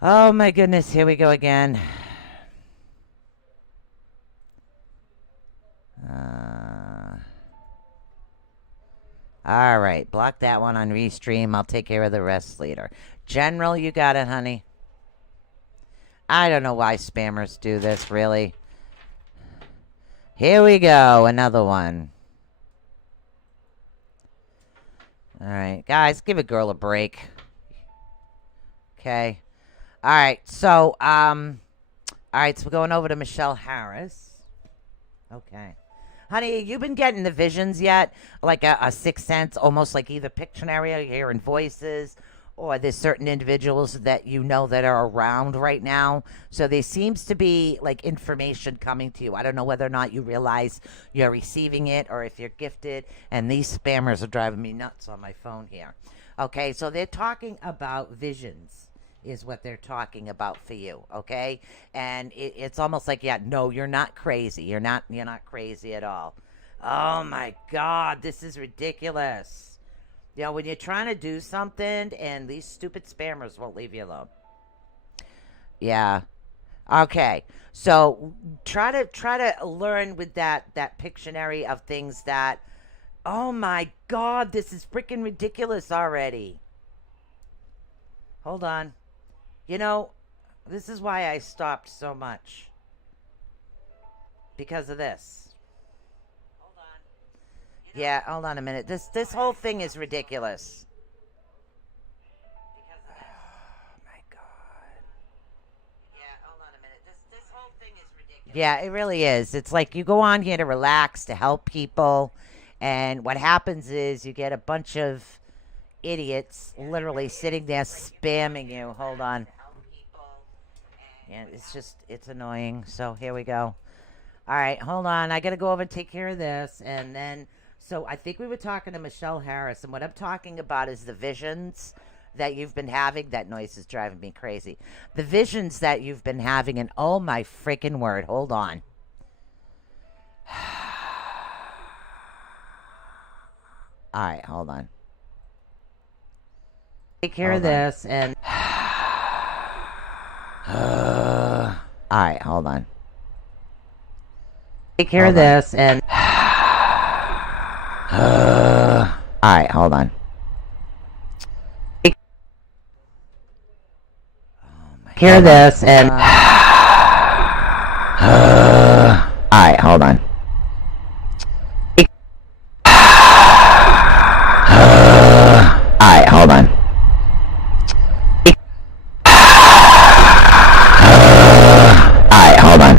Oh my goodness, here we go again. All right, block that one on Restream. I'll take care of the rest later. General, you got it, honey. I don't know why spammers do this, really. Here we go, another one. All right, guys, give a girl a break. Okay. All right, so we're going over to Michelle Harris. Okay. Honey, you been getting the visions yet? Like a sixth sense, almost like either Pictionary, or hearing voices, or there's certain individuals that you know that are around right now. So there seems to be like information coming to you. I don't know whether or not you realize you're receiving it or if you're gifted. And these spammers are driving me nuts on my phone here. Okay, so they're talking about visions is what they're talking about for you, okay? And it's almost like, yeah, no, you're not crazy. You're not crazy at all. Oh my God, this is ridiculous. You know, when you're trying to do something and these stupid spammers won't leave you alone. Yeah. Okay. So try to learn with that Pictionary of things that, oh my God, this is freaking ridiculous already. Hold on. You know, this is why I stopped so much. Because of this. Hold on. Yeah, hold on a minute. This whole thing is ridiculous. Because of this. Oh my God. Yeah, hold on a minute. This whole thing is ridiculous. Yeah, it really is. It's like you go on here to relax, to help people, and what happens is you get a bunch of idiots literally sitting there spamming you. Hold on. And it's annoying. So here we go. All right, hold on. I got to go over and take care of this. And then, so I think we were talking to Michelle Harris. And what I'm talking about is the visions that you've been having. That noise is driving me crazy. The visions that you've been having. And oh my freaking word. Hold on. All right, hold on. Take care of this and all right, hold on. Take care of this and all right, hold on. Take care of this and all right, hold on. All right, hold on. Alright, hold on.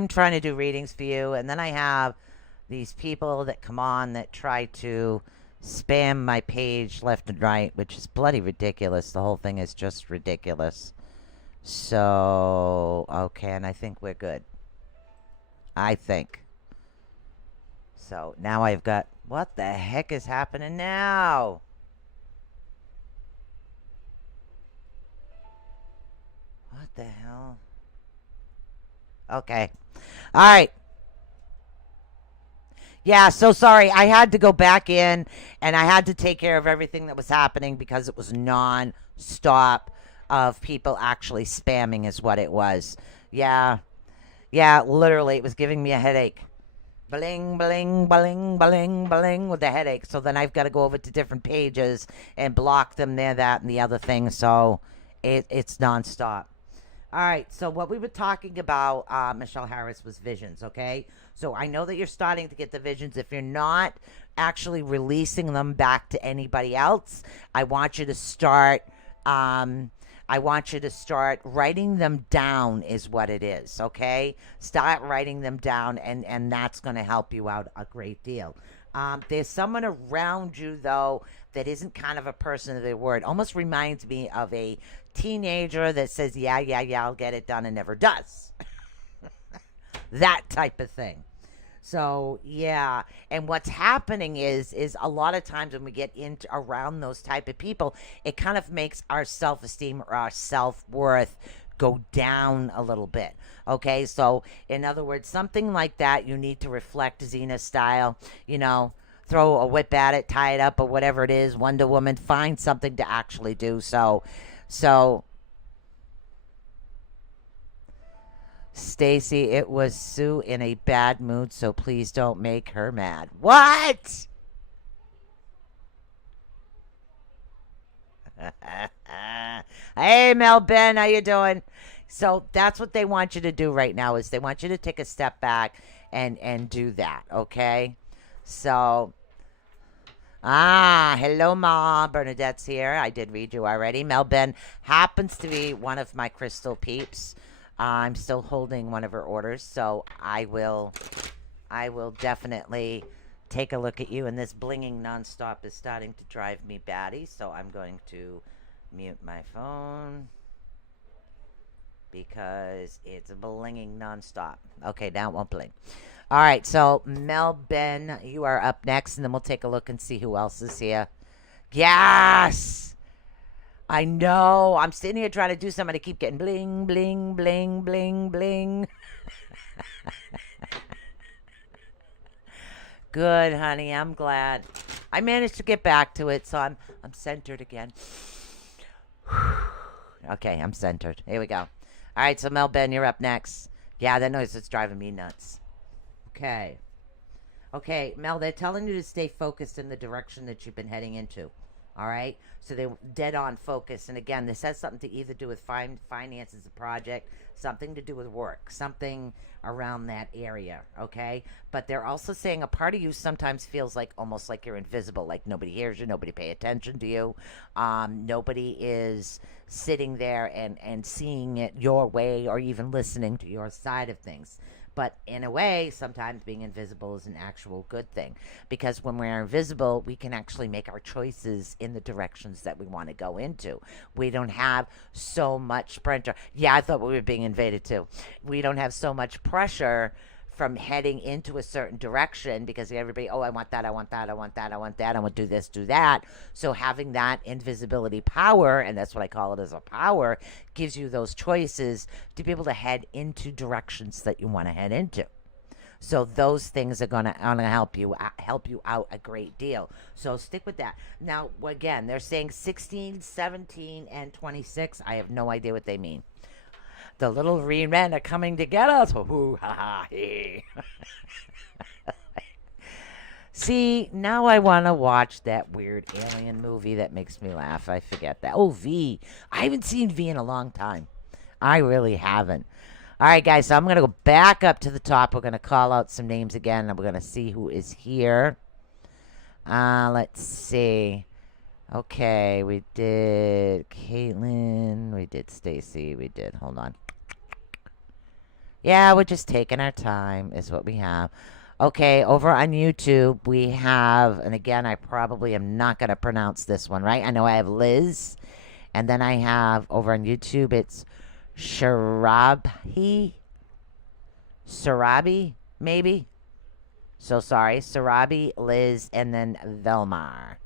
I'm trying to do readings for you, and then I have these people that come on that try to spam my page left and right, which is bloody ridiculous. The whole thing is just ridiculous. So, okay, and I think we're good. I think. So now I've got, what the heck is happening now? What the hell? Okay. All right. Yeah, so sorry. I had to go back in and I had to take care of everything that was happening because it was non-stop of people actually spamming is what it was. Yeah. Yeah, literally it was giving me a headache. Bling, bling, bling, bling, bling with the headache. So then I've got to go over to different pages and block them there, that, and the other thing. So it's nonstop. All right, so what we were talking about, Michelle Harris, was visions, okay? So I know that you're starting to get the visions. If you're not actually releasing them back to anybody else, I want you to start writing them down is what it is, okay? Start writing them down, and that's going to help you out a great deal. There's someone around you, though, that isn't kind of a person of their word. Almost reminds me of a teenager that says, yeah, I'll get it done and never does. That type of thing. So, yeah. And what's happening is a lot of times when we get into around those type of people, it kind of makes our self-esteem or our self-worth go down a little bit. Okay, so in other words, something like that, you need to reflect Xena style, throw a whip at it, tie it up, or whatever it is, Wonder Woman, find something to actually do. So Stacy, it was Sue in a bad mood, so please don't make her mad. What? Hey, Mel Ben, how you doing? So that's what they want you to do right now is they want you to take a step back and do that, okay? So, hello, Ma. Bernadette's here. I did read you already. Mel Ben happens to be one of my crystal peeps. I'm still holding one of her orders, so I will definitely take a look at you. And this blinging nonstop is starting to drive me batty, so I'm going to mute my phone because it's blinging nonstop. Okay, now it won't bling. All right, so Mel Ben, you are up next, and then we'll take a look and see who else is here. Yes! I know. I'm sitting here trying to do something to keep getting bling, bling, bling, bling, bling. Good, honey. I'm glad. I managed to get back to it, so I'm centered again. Okay, I'm centered. Here we go. All right, so Mel Ben, you're up next. Yeah, that noise is driving me nuts. Okay. Okay, Mel, they're telling you to stay focused in the direction that you've been heading into. All right, so they're dead on focus. And again, this has something to either do with finances, a project, something to do with work, something around that area. Okay, but they're also saying a part of you sometimes feels like almost like you're invisible, like nobody hears you, nobody pay attention to you, nobody is sitting there and seeing it your way or even listening to your side of things. But in a way, sometimes being invisible is an actual good thing. Because when we're invisible, we can actually make our choices in the directions that we want to go into. We don't have so much pressure. Yeah, I thought we were being invaded too. We don't have so much pressure from heading into a certain direction because everybody, I want that, I want that, I want that, I want that, I want to do this, do that. So having that invisibility power, and that's what I call it as a power, gives you those choices to be able to head into directions that you want to head into. So those things are gonna help you out a great deal. So stick with that. Now, again, they're saying 16, 17, and 26. I have no idea what they mean. The little green men are coming to get us. Ooh, ha, ha, hey. See, now I want to watch that weird alien movie that makes me laugh. I forget that. Oh, V. I haven't seen V in a long time. I really haven't. All right, guys, so I'm going to go back up to the top. We're going to call out some names again, and we're going to see who is here. Let's see. Okay, we did Caitlin. We did Stacy. We did, hold on. Yeah, we're just taking our time, is what we have. Okay, over on YouTube, we have, and again, I probably am not going to pronounce this one right. I know I have Liz, and then I have over on YouTube, it's Sarabi, maybe. So sorry, Sarabi, Liz, and then Velmar.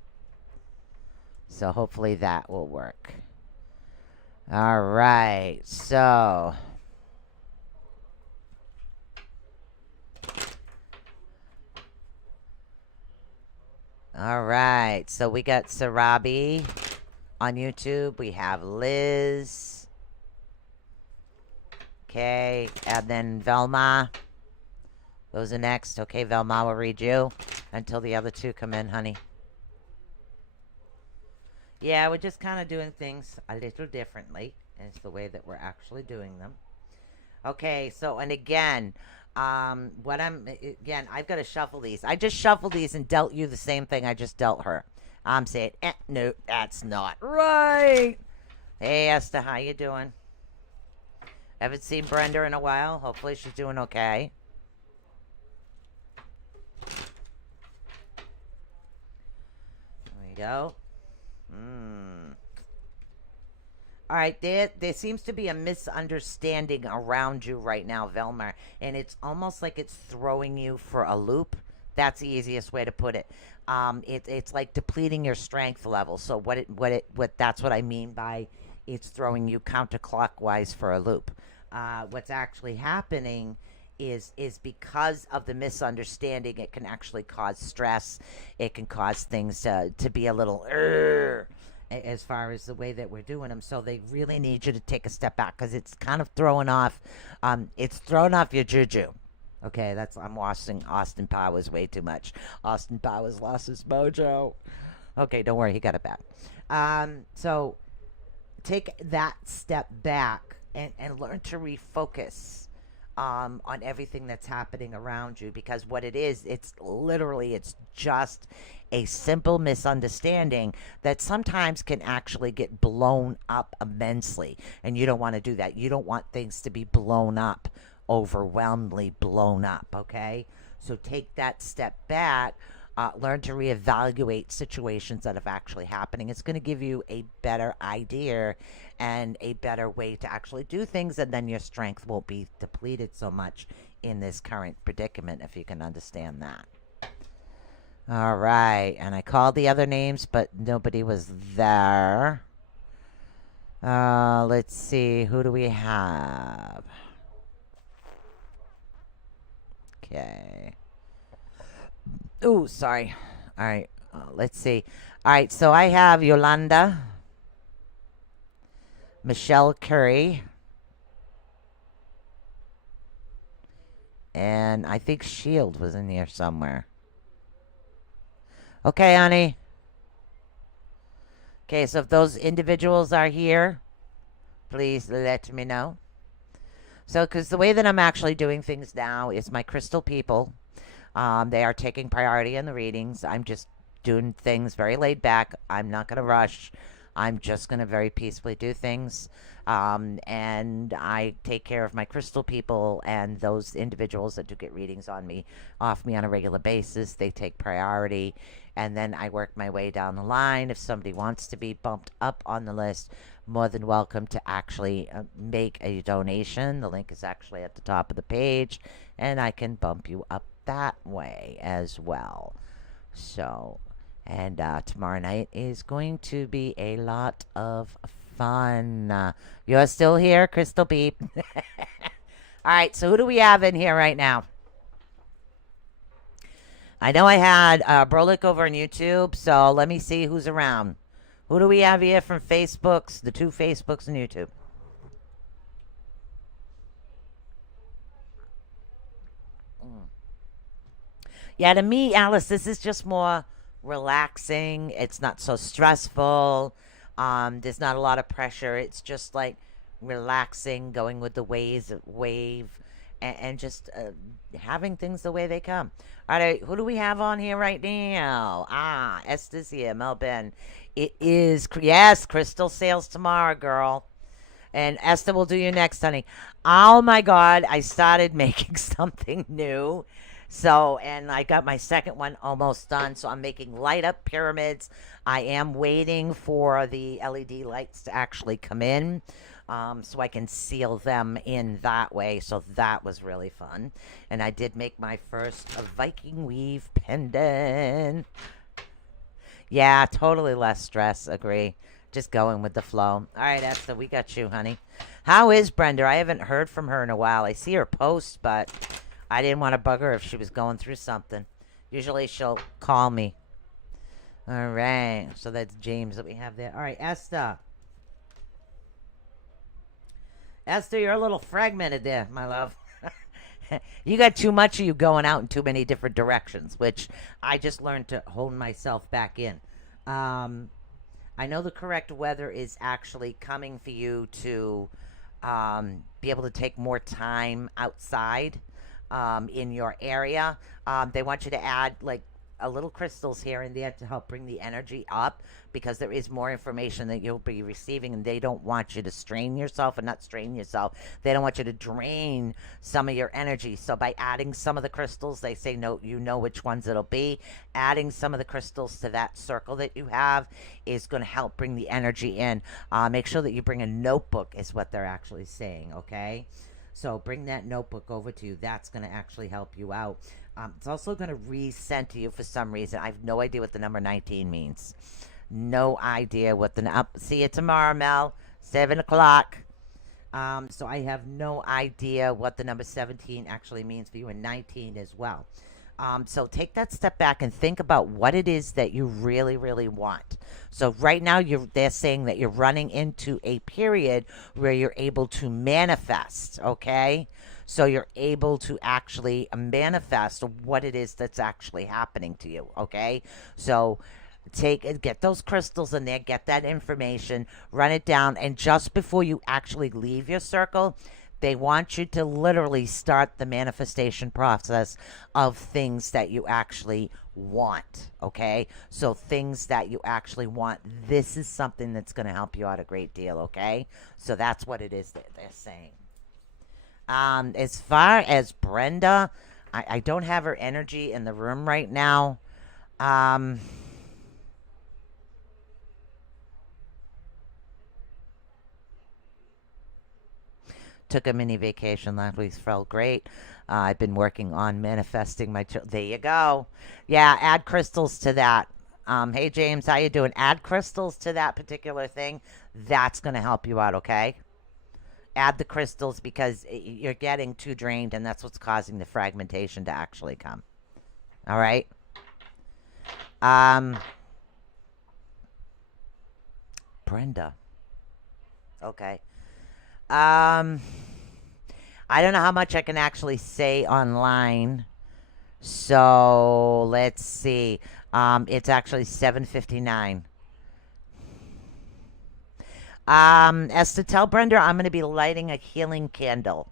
So hopefully that will work. All right, so we got Sarabi on YouTube. We have Liz. Okay, and then Velma. Those are next. Okay, Velma will read you until the other two come in, honey. Yeah, we're just kind of doing things a little differently. And it's the way that we're actually doing them. Okay, so, and again, I've got to shuffle these. I just shuffled these and dealt you the same thing I just dealt her. I'm saying, no, that's not right. Hey, Esther, how you doing? Haven't seen Brenda in a while. Hopefully she's doing okay. There we go. All right, there seems to be a misunderstanding around you right now, Velma, and it's almost like it's throwing you for a loop. That's the easiest way to put it. It's like depleting your strength level. So that's what I mean by it's throwing you counterclockwise for a loop. What's actually happening is because of the misunderstanding, it can actually cause stress. It can cause things to be a little as far as the way that we're doing them. So they really need you to take a step back because it's kind of throwing off. It's throwing off your juju. Okay, I'm watching Austin Powers way too much. Austin Powers lost his mojo. Okay, don't worry, he got it back. So take that step back and learn to refocus on everything that's happening around you, because what it is, it's just a simple misunderstanding that sometimes can actually get blown up immensely, and you don't want to do that. You don't want things to be blown up, overwhelmingly blown up. Okay, so take that step back. Learn to reevaluate situations that are actually happening. It's going to give you a better idea and a better way to actually do things, and then your strength won't be depleted so much in this current predicament, if you can understand that. All right, and I called the other names, but nobody was there. Let's see, who do we have? Okay. Ooh, sorry. All right, let's see. All right, so I have Yolanda, Michelle Curry, and I think Shield was in here somewhere. Okay, honey. Okay, so if those individuals are here, please let me know. So, because the way that I'm actually doing things now is my crystal people, they are taking priority in the readings. I'm just doing things very laid back. I'm not going to rush. I'm just going to very peacefully do things. And I take care of my crystal people and those individuals that do get readings off me on a regular basis. They take priority. And then I work my way down the line. If somebody wants to be bumped up on the list, more than welcome to actually make a donation. The link is actually at the top of the page, and I can bump you up that way as well. So, and tomorrow night is going to be a lot of fun. You're still here, Crystal Beep. All right, so who do we have in here right now? I know I had Brolik over on YouTube, so let me see who's around. Who do we have here from Facebooks, the two Facebooks and YouTube? Yeah, to me, Alice, this is just more relaxing. It's not so stressful. There's not a lot of pressure. It's just like relaxing, going with the wave, and just having things the way they come. All right, who do we have on here right now? Esther's here, Melbourne. It is, yes, Crystal sales tomorrow, girl. And Esther will do you next, honey. Oh my God, I started making something new. So, and I got my second one almost done. So I'm making light up pyramids. I am waiting for the LED lights to actually come in, so I can seal them in that way. So that was really fun. And I did make my first Viking weave pendant. Yeah, totally less stress. Agree. Just going with the flow. All right, Esther, we got you, honey. How is Brenda? I haven't heard from her in a while. I see her post, but I didn't want to bug her if she was going through something. Usually she'll call me. All right. So that's James that we have there. All right, Esther. Esther, you're a little fragmented there, my love. You got too much of you going out in too many different directions, which I just learned to hold myself back in. I know the correct weather is actually coming for you to be able to take more time outside in your area. They want you to add like a little crystals here and there to help bring the energy up, because there is more information that you'll be receiving, and they don't want you to strain yourself and not strain yourself. They don't want you to drain some of your energy. So by adding some of the crystals, they say no, you know which ones it'll be. Adding some of the crystals to that circle that you have is going to help bring the energy in. Make sure that you bring a notebook is what they're actually saying, okay? So bring that notebook over to you. That's going to actually help you out. It's also going to resend to you for some reason. I have no idea what the number 19 means. No idea what the... see you tomorrow, Mel. 7 o'clock. So I have no idea what the number 17 actually means for you, and 19 as well. So take that step back and think about what it is that you really, really want. So right now, they're saying that you're running into a period where you're able to manifest, okay? So you're able to actually manifest what it is that's actually happening to you, okay? So get those crystals in there, get that information, run it down, and just before you actually leave your circle, they want you to literally start the manifestation process of things that you actually want, okay? So things that you actually want, this is something that's going to help you out a great deal, okay? So that's what it is that they're saying. As far as Brenda, I don't have her energy in the room right now. Took a mini vacation last week. Felt great. I've been working on manifesting my there you go. Yeah, add crystals to that. Hey, James, how you doing? Add crystals to that particular thing. That's going to help you out, okay? Add the crystals, because you're getting too drained, and that's what's causing the fragmentation to actually come. All right? Brenda. Okay. I don't know how much I can actually say online. So let's see. It's actually 7:59. Esther, tell Brenda I'm going to be lighting a healing candle.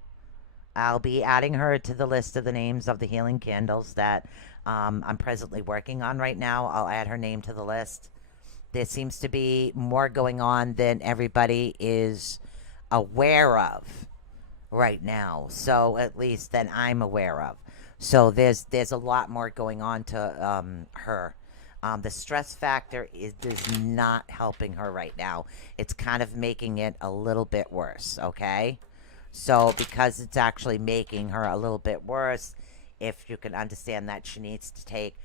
I'll be adding her to the list of the names of the healing candles that I'm presently working on right now. I'll add her name to the list. There seems to be more going on than everybody is aware of right now. So at least than I'm aware of. So there's a lot more going on to her. The stress factor is not helping her right now. It's kind of making it a little bit worse, okay? So because it's actually making her a little bit worse, if you can understand that, she needs to take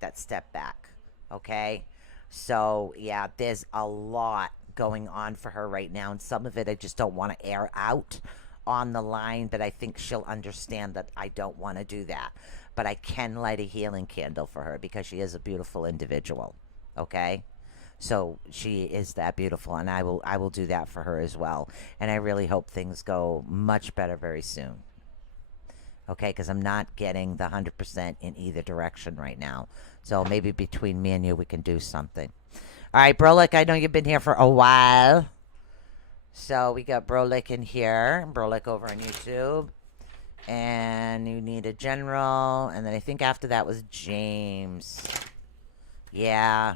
that step back, okay? So yeah, there's a lot going on for her right now, and some of it I just don't want to air out on the line, but I think she'll understand that I don't want to do that. But I can light a healing candle for her because she is a beautiful individual, okay? So she is that beautiful, and I will do that for her as well. And I really hope things go much better very soon. Okay, because I'm not getting the 100% in either direction right now. So maybe between me and you, we can do something. All right, Brolick, I know you've been here for a while. So we got Brolick in here. Brolick over on YouTube. And you need a general. And then I think after that was James. Yeah.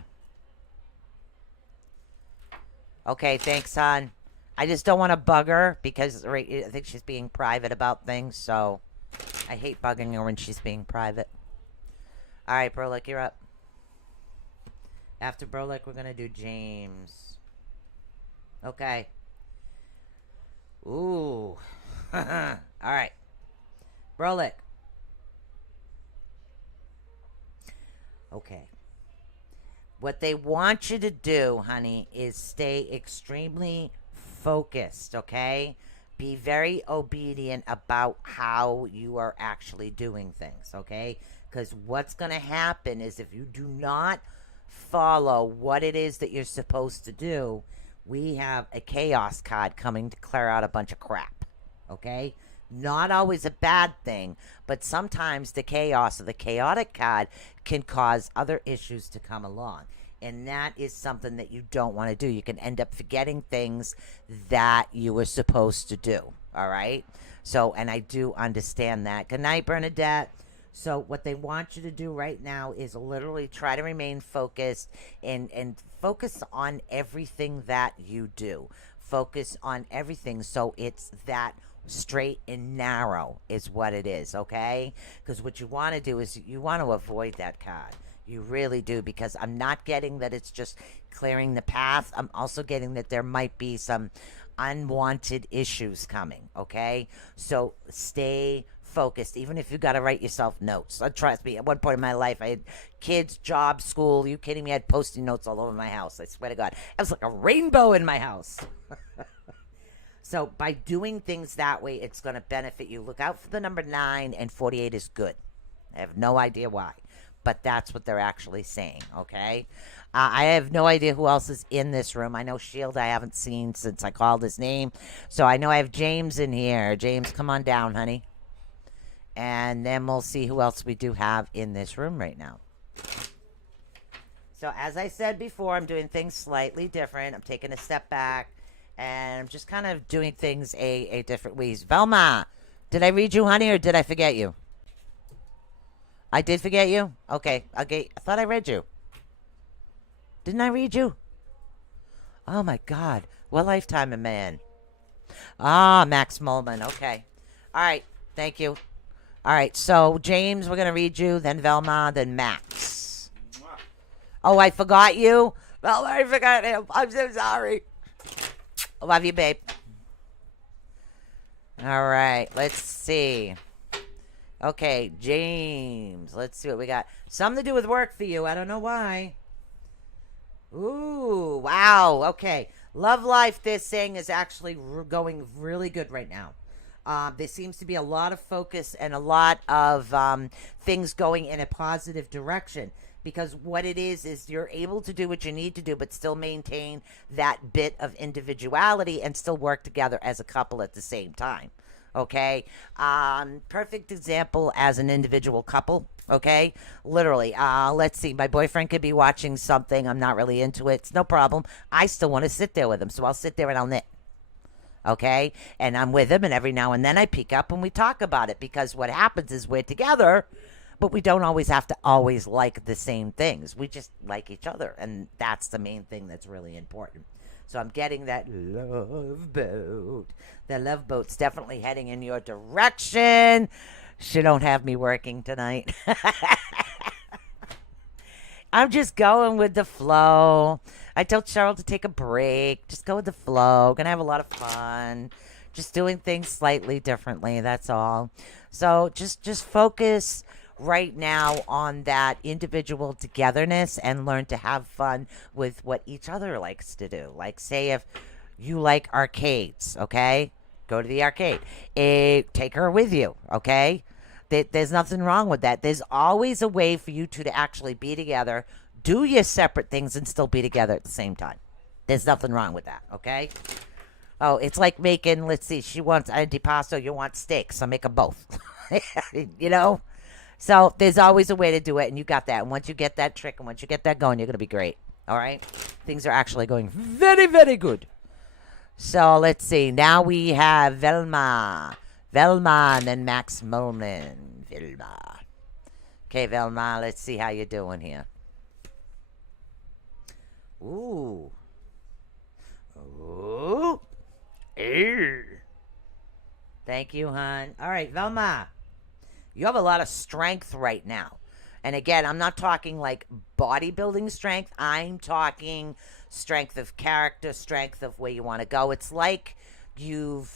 Okay, thanks, hon. I just don't want to bug her because I think she's being private about things. So I hate bugging her when she's being private. All right, Brolick, you're up. After Brolick, we're going to do James. Okay. Ooh. All right. Brolick. Okay. What they want you to do, honey, is stay extremely focused, okay? Be very obedient about how you are actually doing things, okay? Because what's going to happen is if you do not follow what it is that you're supposed to do, we have a chaos card coming to clear out a bunch of crap, okay? Not always a bad thing, but sometimes the chaos or the chaotic card can cause other issues to come along. And that is something that you don't want to do. You can end up forgetting things that you were supposed to do. All right? So, and I do understand that. Good night, Bernadette. So what they want you to do right now is literally try to remain focused and focus on everything that you do. Focus on everything so it's that straight and narrow is what it is, okay? Because what you want to do is you want to avoid that card. You really do, because I'm not getting that it's just clearing the path. I'm also getting that there might be some unwanted issues coming, okay? So stay focused, even if you got to write yourself notes. Trust me, at one point in my life, I had kids, job, school. You kidding me? I had Post-it notes all over my house. I swear to God. It was like a rainbow in my house. So by doing things that way, it's going to benefit you. Look out for the number 9, and 48 is good. I have no idea why, but that's what they're actually saying, okay? I have no idea who else is in this room. I know Shield I haven't seen since I called his name. So I know I have James in here. James, come on down, honey. And then we'll see who else we do have in this room right now. So as I said before, I'm doing things slightly different. I'm taking a step back, and I'm just kind of doing things a different ways. Velma, did I read you, honey, or did I forget you? I did forget you? Okay. Okay. I thought I read you. Didn't I read you? Oh, my God. What lifetime am I in? Ah, Max Molman. Okay. All right. Thank you. All right. So, James, we're going to read you, then Velma, then Max. Oh, I forgot you? Velma, I forgot him. I'm so sorry. Love you, babe. All right. Let's see. Okay, James. Let's see what we got. Something to do with work for you. I don't know why. Ooh, wow. Okay. Love life, they're saying, is actually going really good right now. There seems to be a lot of focus and a lot of things going in a positive direction. Because what it is you're able to do what you need to do, but still maintain that bit of individuality and still work together as a couple at the same time. Okay, perfect example as an individual couple. Okay, literally. Let's see. My boyfriend could be watching something. I'm not really into it. It's no problem. I still want to sit there with him, so I'll sit there and I'll knit. Okay, and I'm with him, and every now and then I peek up and we talk about it, because what happens is we're together, but we don't always have to always like the same things. We just like each other, and that's the main thing that's really important. So I'm getting that love boat. The love boat's definitely heading in your direction. She don't have me working tonight. I'm just going with the flow. I told Cheryl to take a break. Just go with the flow. Gonna have a lot of fun. Just doing things slightly differently. That's all. So just focus right now on that individual togetherness and learn to have fun with what each other likes to do. Like, say if you like arcades, okay? Go to the arcade. Take her with you, okay? There's nothing wrong with that. There's always a way for you two to actually be together, do your separate things, and still be together at the same time. There's nothing wrong with that, okay? Oh, it's like making, let's see, she wants antipasto, you want steak, so make them both. You know? So there's always a way to do it, and you got that. And once you get that trick, and once you get that going, you're going to be great. All right? Things are actually going very, very good. So let's see. Now we have Velma. Velma and then Max Molman. Velma. Okay, Velma, let's see how you're doing here. Ooh. Ooh. Thank you, hon. All right, Velma. You have a lot of strength right now. And again, I'm not talking like bodybuilding strength. I'm talking strength of character, strength of where you want to go. You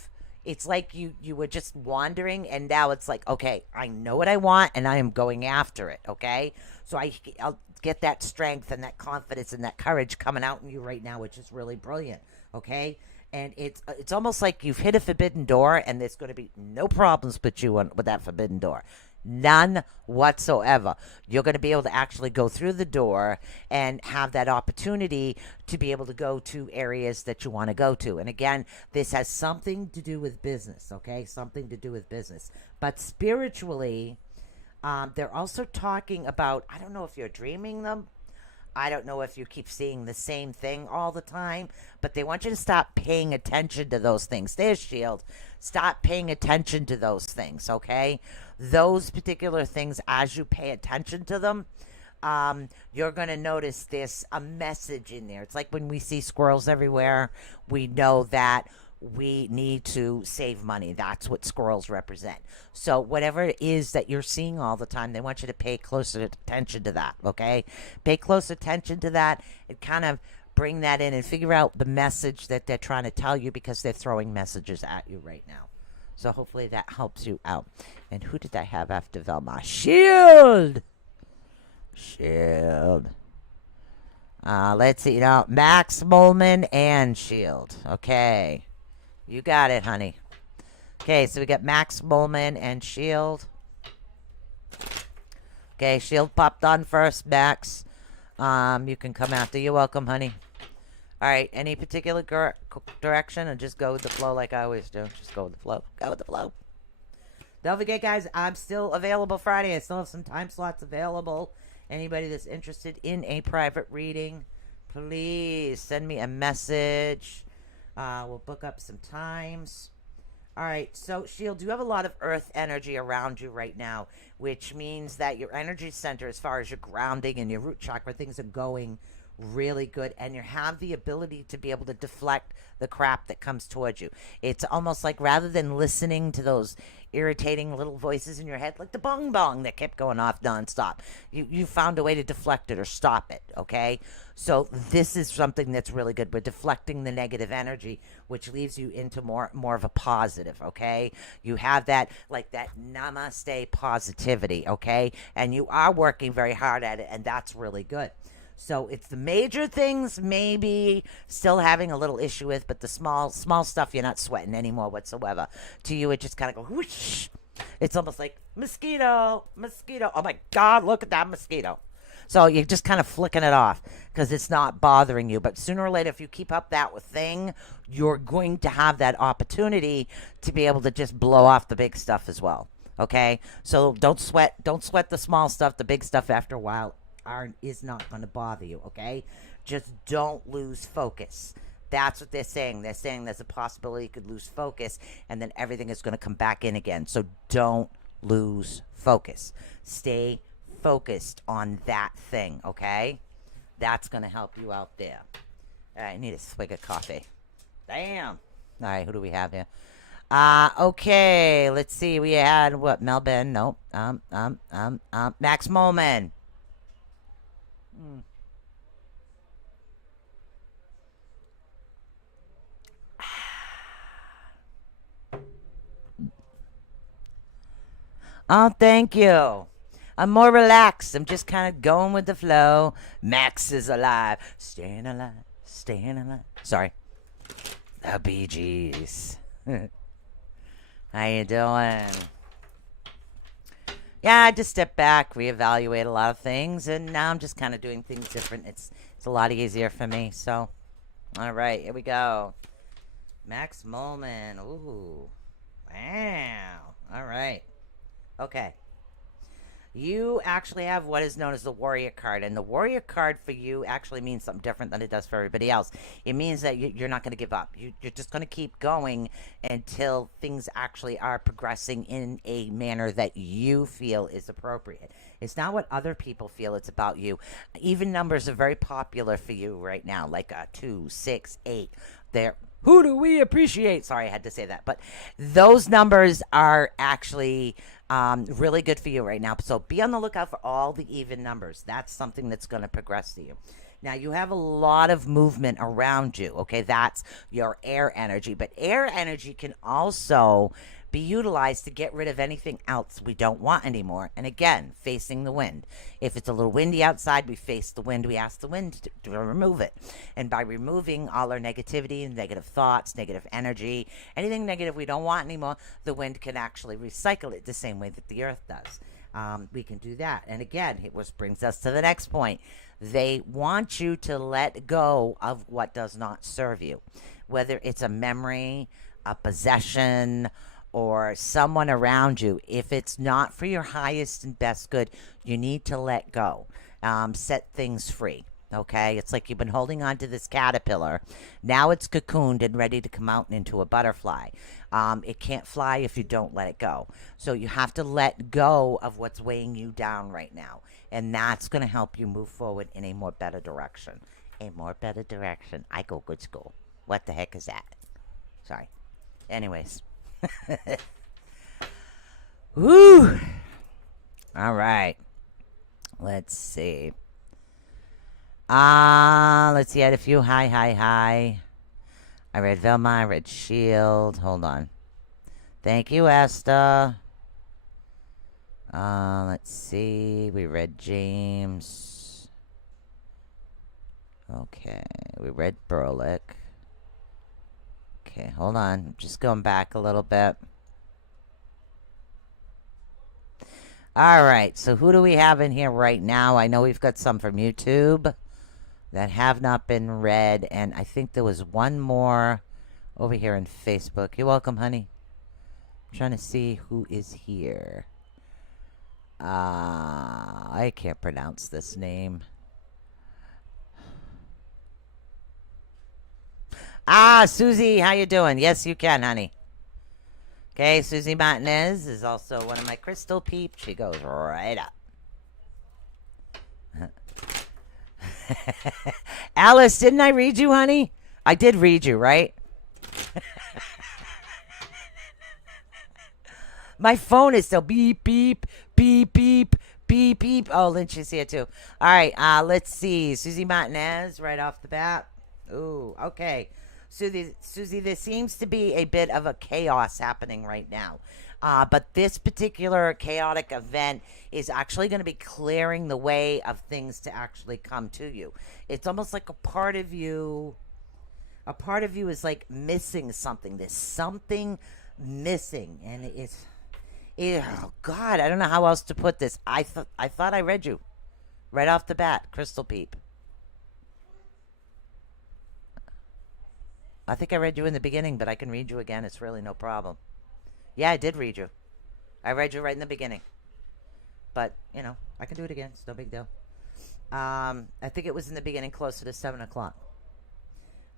were just wandering, and now it's like, okay, I know what I want and I am going after it, okay? So I'll get that strength and that confidence and that courage coming out in you right now, which is really brilliant, okay? And it's almost like you've hit a forbidden door, and there's going to be no problems with that forbidden door. None whatsoever. You're going to be able to actually go through the door and have that opportunity to be able to go to areas that you want to go to. And again, this has something to do with business, okay? Something to do with business. But spiritually, they're also talking about, I don't know if you're dreaming them. I don't know if you keep seeing the same thing all the time, but they want you to stop paying attention to those things. There's Shield. Stop paying attention to those things, okay? Those particular things, as you pay attention to them, you're going to notice there's a message in there. It's like when we see squirrels everywhere, we know that we need to save money. That's what squirrels represent. So whatever it is that you're seeing all the time, they want you to pay closer attention to that, okay? Pay close attention to that and kind of bring that in and figure out the message that they're trying to tell you, because they're throwing messages at you right now. So hopefully that helps you out. And who did I have after Velma? Shield! Shield. Let's see. Now, Max Molman and Shield. Okay. You got it, honey. Okay, so we got Max Molman and Shield. Okay, Shield popped on first, Max. You can come after. You're welcome, honey. All right, any particular direction, or just go with the flow like I always do? Just go with the flow. Go with the flow. Don't forget, guys, I'm still available Friday. I still have some time slots available. Anybody that's interested in a private reading, please send me a message. We'll book up some times. All right, so Shield, you have a lot of earth energy around you right now, which means that your energy center, as far as your grounding and your root chakra, things are going really good, and you have the ability to be able to deflect the crap that comes towards you. It's almost like, rather than listening to those irritating little voices in your head, like the bong bong that kept going off nonstop, you found a way to deflect it or stop it, okay? So this is something that's really good. We're deflecting the negative energy, which leaves you into more of a positive, okay? You have that, like that namaste positivity, okay? And you are working very hard at it, and that's really good. So it's the major things maybe still having a little issue with, but the small stuff you're not sweating anymore whatsoever. To you, it just kind of goes whoosh. It's almost like mosquito. Oh my God, look at that mosquito. So you're just kind of flicking it off because it's not bothering you. But sooner or later, if you keep up that thing, you're going to have that opportunity to be able to just blow off the big stuff as well. Okay? So don't sweat the small stuff. The big stuff, after a while, is not going to bother you, okay? Just don't lose focus. That's what they're saying. They're saying there's a possibility you could lose focus, and then everything is going to come back in again. So don't lose focus. Stay focused on that thing, okay? That's going to help you out there. All right, I need a swig of coffee. Damn. All right, who do we have here? Okay, let's see. We had, what, Melbourne? Nope. Max Molman. Oh, thank you. I'm more relaxed. I'm just kind of going with the flow. Max is alive. Staying alive. Staying alive. Sorry. The Bee Gees. How you doing? Yeah, I just step back, reevaluate a lot of things, and now I'm just kind of doing things different. It's a lot easier for me. So, all right, here we go. Max Molman. Ooh. Wow. All right. Okay. You actually have what is known as the warrior card, and the warrior card for you actually means something different than it does for everybody else. It means that you're not going to give up. You're just going to keep going until things actually are progressing in a manner that you feel is appropriate. It's not what other people feel, it's about you. Even numbers are very popular for you right now, like 2, 6, 8. Who do we appreciate? Sorry, I had to say that. But those numbers are actually really good for you right now. So be on the lookout for all the even numbers. That's something that's going to progress to you. Now, you have a lot of movement around you. Okay, that's your air energy. But air energy can also be utilized to get rid of anything else we don't want anymore. And again, facing the wind. If it's a little windy outside, we face the wind. We ask the wind to remove it. And by removing all our negativity, negative thoughts, negative energy, anything negative we don't want anymore, the wind can actually recycle it the same way that the earth does. We can do that. And again, which brings us to the next point. They want you to let go of what does not serve you, whether it's a memory, a possession, or someone around you. If it's not for your highest and best good, you need to let go. Set things free. Okay, it's like you've been holding on to this caterpillar. Now it's cocooned and ready to come out into a butterfly. It can't fly if you don't let it go. So you have to let go of what's weighing you down right now. And that's going to help you move forward in a more better direction. A more better direction. I go good school. What the heck is that? Sorry. Anyways. Woo! All right. Let's see. Let's see. I had a few. Hi. I read Velma. I read Shield. Hold on. Thank you, Esther. Let's see. We read James. Okay. We read Burlick. Okay, hold on. I'm just going back a little bit. All right, so who do we have in here right now? I know we've got some from YouTube that have not been read, and I think there was one more over here in Facebook. You're welcome, honey. I'm trying to see who is here. I can't pronounce this name. Susie, how you doing? Yes, you can, honey. Okay, Susie Martinez is also one of my crystal peeps. She goes right up. Alice, didn't I read you, honey? I did read you, right? My phone is still beep, beep, beep, beep, beep, beep. Oh, Lynch is here too. All right, let's see. Susie Martinez right off the bat. Ooh, okay. Susie, there seems to be a bit of a chaos happening right now. But this particular chaotic event is actually going to be clearing the way of things to actually come to you. It's almost like a part of you is like missing something. There's something missing. And oh God, I don't know how else to put this. I thought I read you right off the bat, Crystal Peep. I think I read you in the beginning, but I can read you again. It's really no problem. Yeah, I did read you. I read you right in the beginning. But, you know, I can do it again. It's no big deal. I think it was in the beginning closer to 7 o'clock.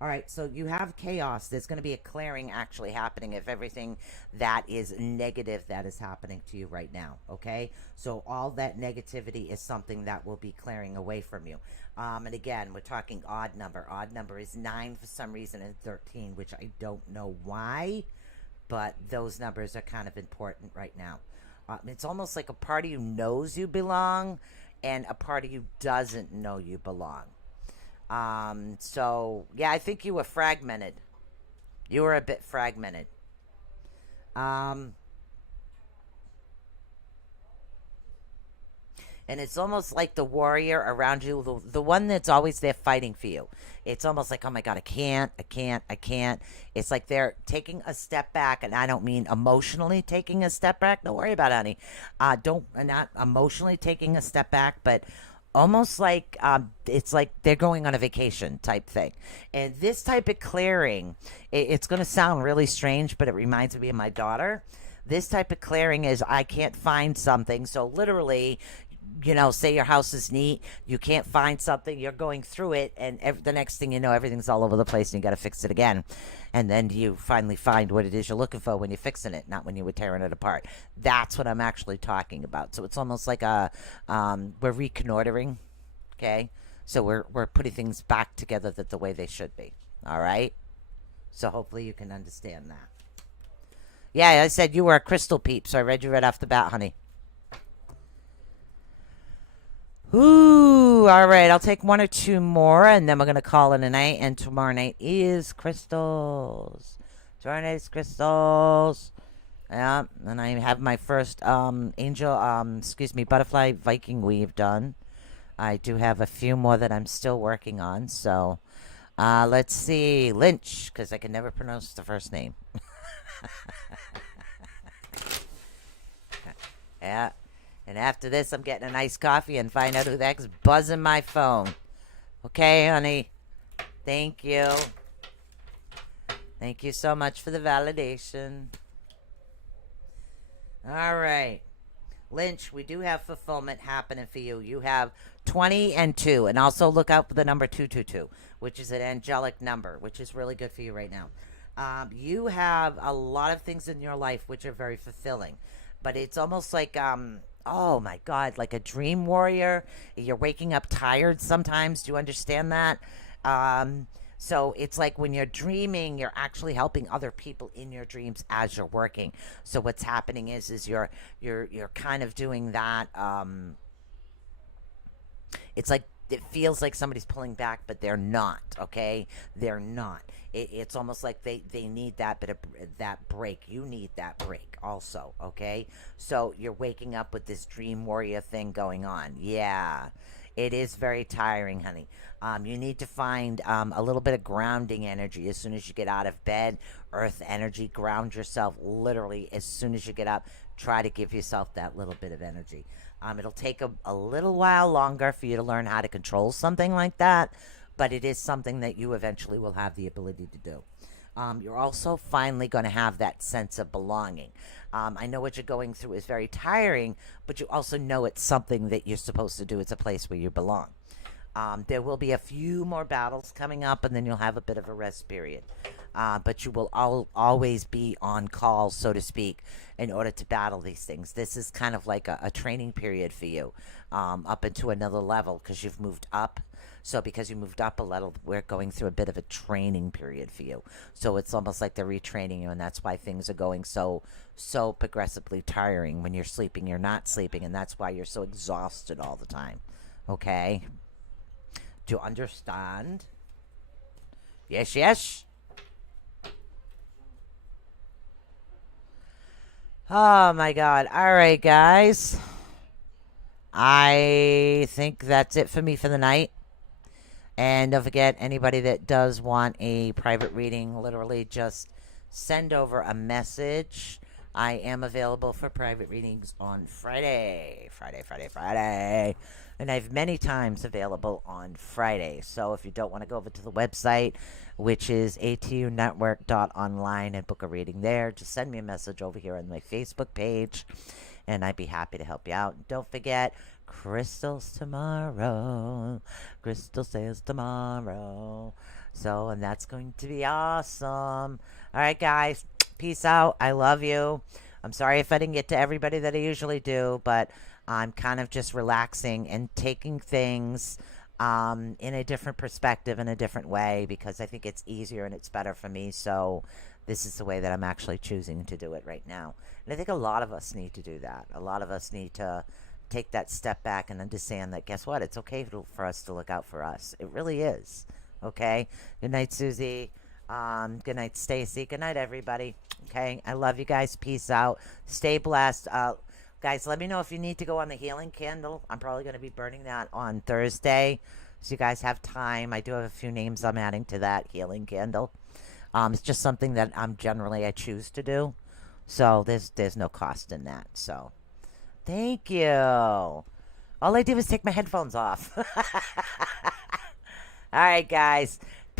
All right, so you have chaos. There's going to be a clearing actually happening of everything that is negative that is happening to you right now, okay? So all that negativity is something that will be clearing away from you. And again, we're talking odd number. Odd number is 9 for some reason and 13, which I don't know why, but those numbers are kind of important right now. It's almost like a part of you knows you belong and a part of you doesn't know you belong. So, yeah, I think you were fragmented. You were a bit fragmented. And it's almost like the warrior around you, the one that's always there fighting for you. It's almost like, oh my God, I can't. It's like they're taking a step back, and I don't mean emotionally taking a step back. Don't worry about it, honey. Not emotionally taking a step back, but almost like it's like they're going on a vacation type thing. And this type of clearing, it's going to sound really strange, but it reminds me of my daughter. This type of clearing is I can't find something. So literally, you know, say your house is neat, you can't find something, you're going through it, and the next thing you know, everything's all over the place and you got to fix it again. And then you finally find what it is you're looking for when you're fixing it, not when you were tearing it apart. That's what I'm actually talking about. So it's almost like we're reconnoitering, okay? So we're putting things back together the way they should be, all right? So hopefully you can understand that. Yeah, I said you were a crystal peep, so I read you right off the bat, honey. Ooh, all right. I'll take one or two more, and then we're going to call it a night. And tomorrow night is crystals. Tomorrow night is crystals. Yeah, and I have my first butterfly Viking weave done. I do have a few more that I'm still working on. So, let's see. Lynch, because I can never pronounce the first name. Yeah. And after this, I'm getting an iced coffee and find out who the heck's buzzing my phone. Okay, honey. Thank you. Thank you so much for the validation. All right. Lynch, we do have fulfillment happening for you. You have 20 and 2. And also look out for the number 222, which is an angelic number, which is really good for you right now. You have a lot of things in your life which are very fulfilling. But it's almost like, oh my God, like a dream warrior. You're waking up tired sometimes. Do you understand that? So it's like when you're dreaming, you're actually helping other people in your dreams as you're working. So what's happening is you're kind of doing that. It's like it feels like somebody's pulling back, but they're not. Okay, they're not. It's almost like they need that bit of that break. You need that break also. Okay, so you're waking up with this dream warrior thing going on. Yeah. It is very tiring, honey. You need to find a little bit of grounding energy as soon as you get out of bed. Earth energy, ground yourself literally as soon as you get up. Try to give yourself that little bit of energy. It'll take a little while longer for you to learn how to control something like that, but it is something that you eventually will have the ability to do. You're also finally going to have that sense of belonging. I know what you're going through is very tiring, but you also know it's something that you're supposed to do. It's a place where you belong. There will be a few more battles coming up, and then you'll have a bit of a rest period. But you will always be on call, so to speak, in order to battle these things. This is kind of like a training period for you, up into another level because you've moved up. So because you moved up a level, we're going through a bit of a training period for you. So it's almost like they're retraining you, and that's why things are going so progressively tiring. When you're sleeping, you're not sleeping, and that's why you're so exhausted all the time. Okay? Do you understand? Yes, yes? Oh my God. All right, guys. I think that's it for me for the night. And don't forget, anybody that does want a private reading, literally just send over a message. I am available for private readings on Friday. And I have many times available on Friday. So if you don't want to go over to the website, which is ATUnetwork.online, and book a reading there, just send me a message over here on my Facebook page, and I'd be happy to help you out. Don't forget, crystals tomorrow. Crystal says tomorrow. So, and that's going to be awesome. All right, guys. Peace out. I love you. I'm sorry if I didn't get to everybody that I usually do, but I'm kind of just relaxing and taking things in a different perspective, in a different way, because I think it's easier and it's better for me. So this is the way that I'm actually choosing to do it right now. And I think a lot of us need to do that. A lot of us need to take that step back and understand that, guess what? It's okay for us to look out for us. It really is. Okay? Good night, Susie. Good night, Stacy. Good night, everybody. Okay? I love you guys. Peace out. Stay blessed. Guys, let me know if you need to go on the healing candle. I'm probably going to be burning that on Thursday. So you guys have time. I do have a few names I'm adding to that healing candle. It's just something that I choose to do. So there's no cost in that. So thank you. All I did was take my headphones off. All right, guys.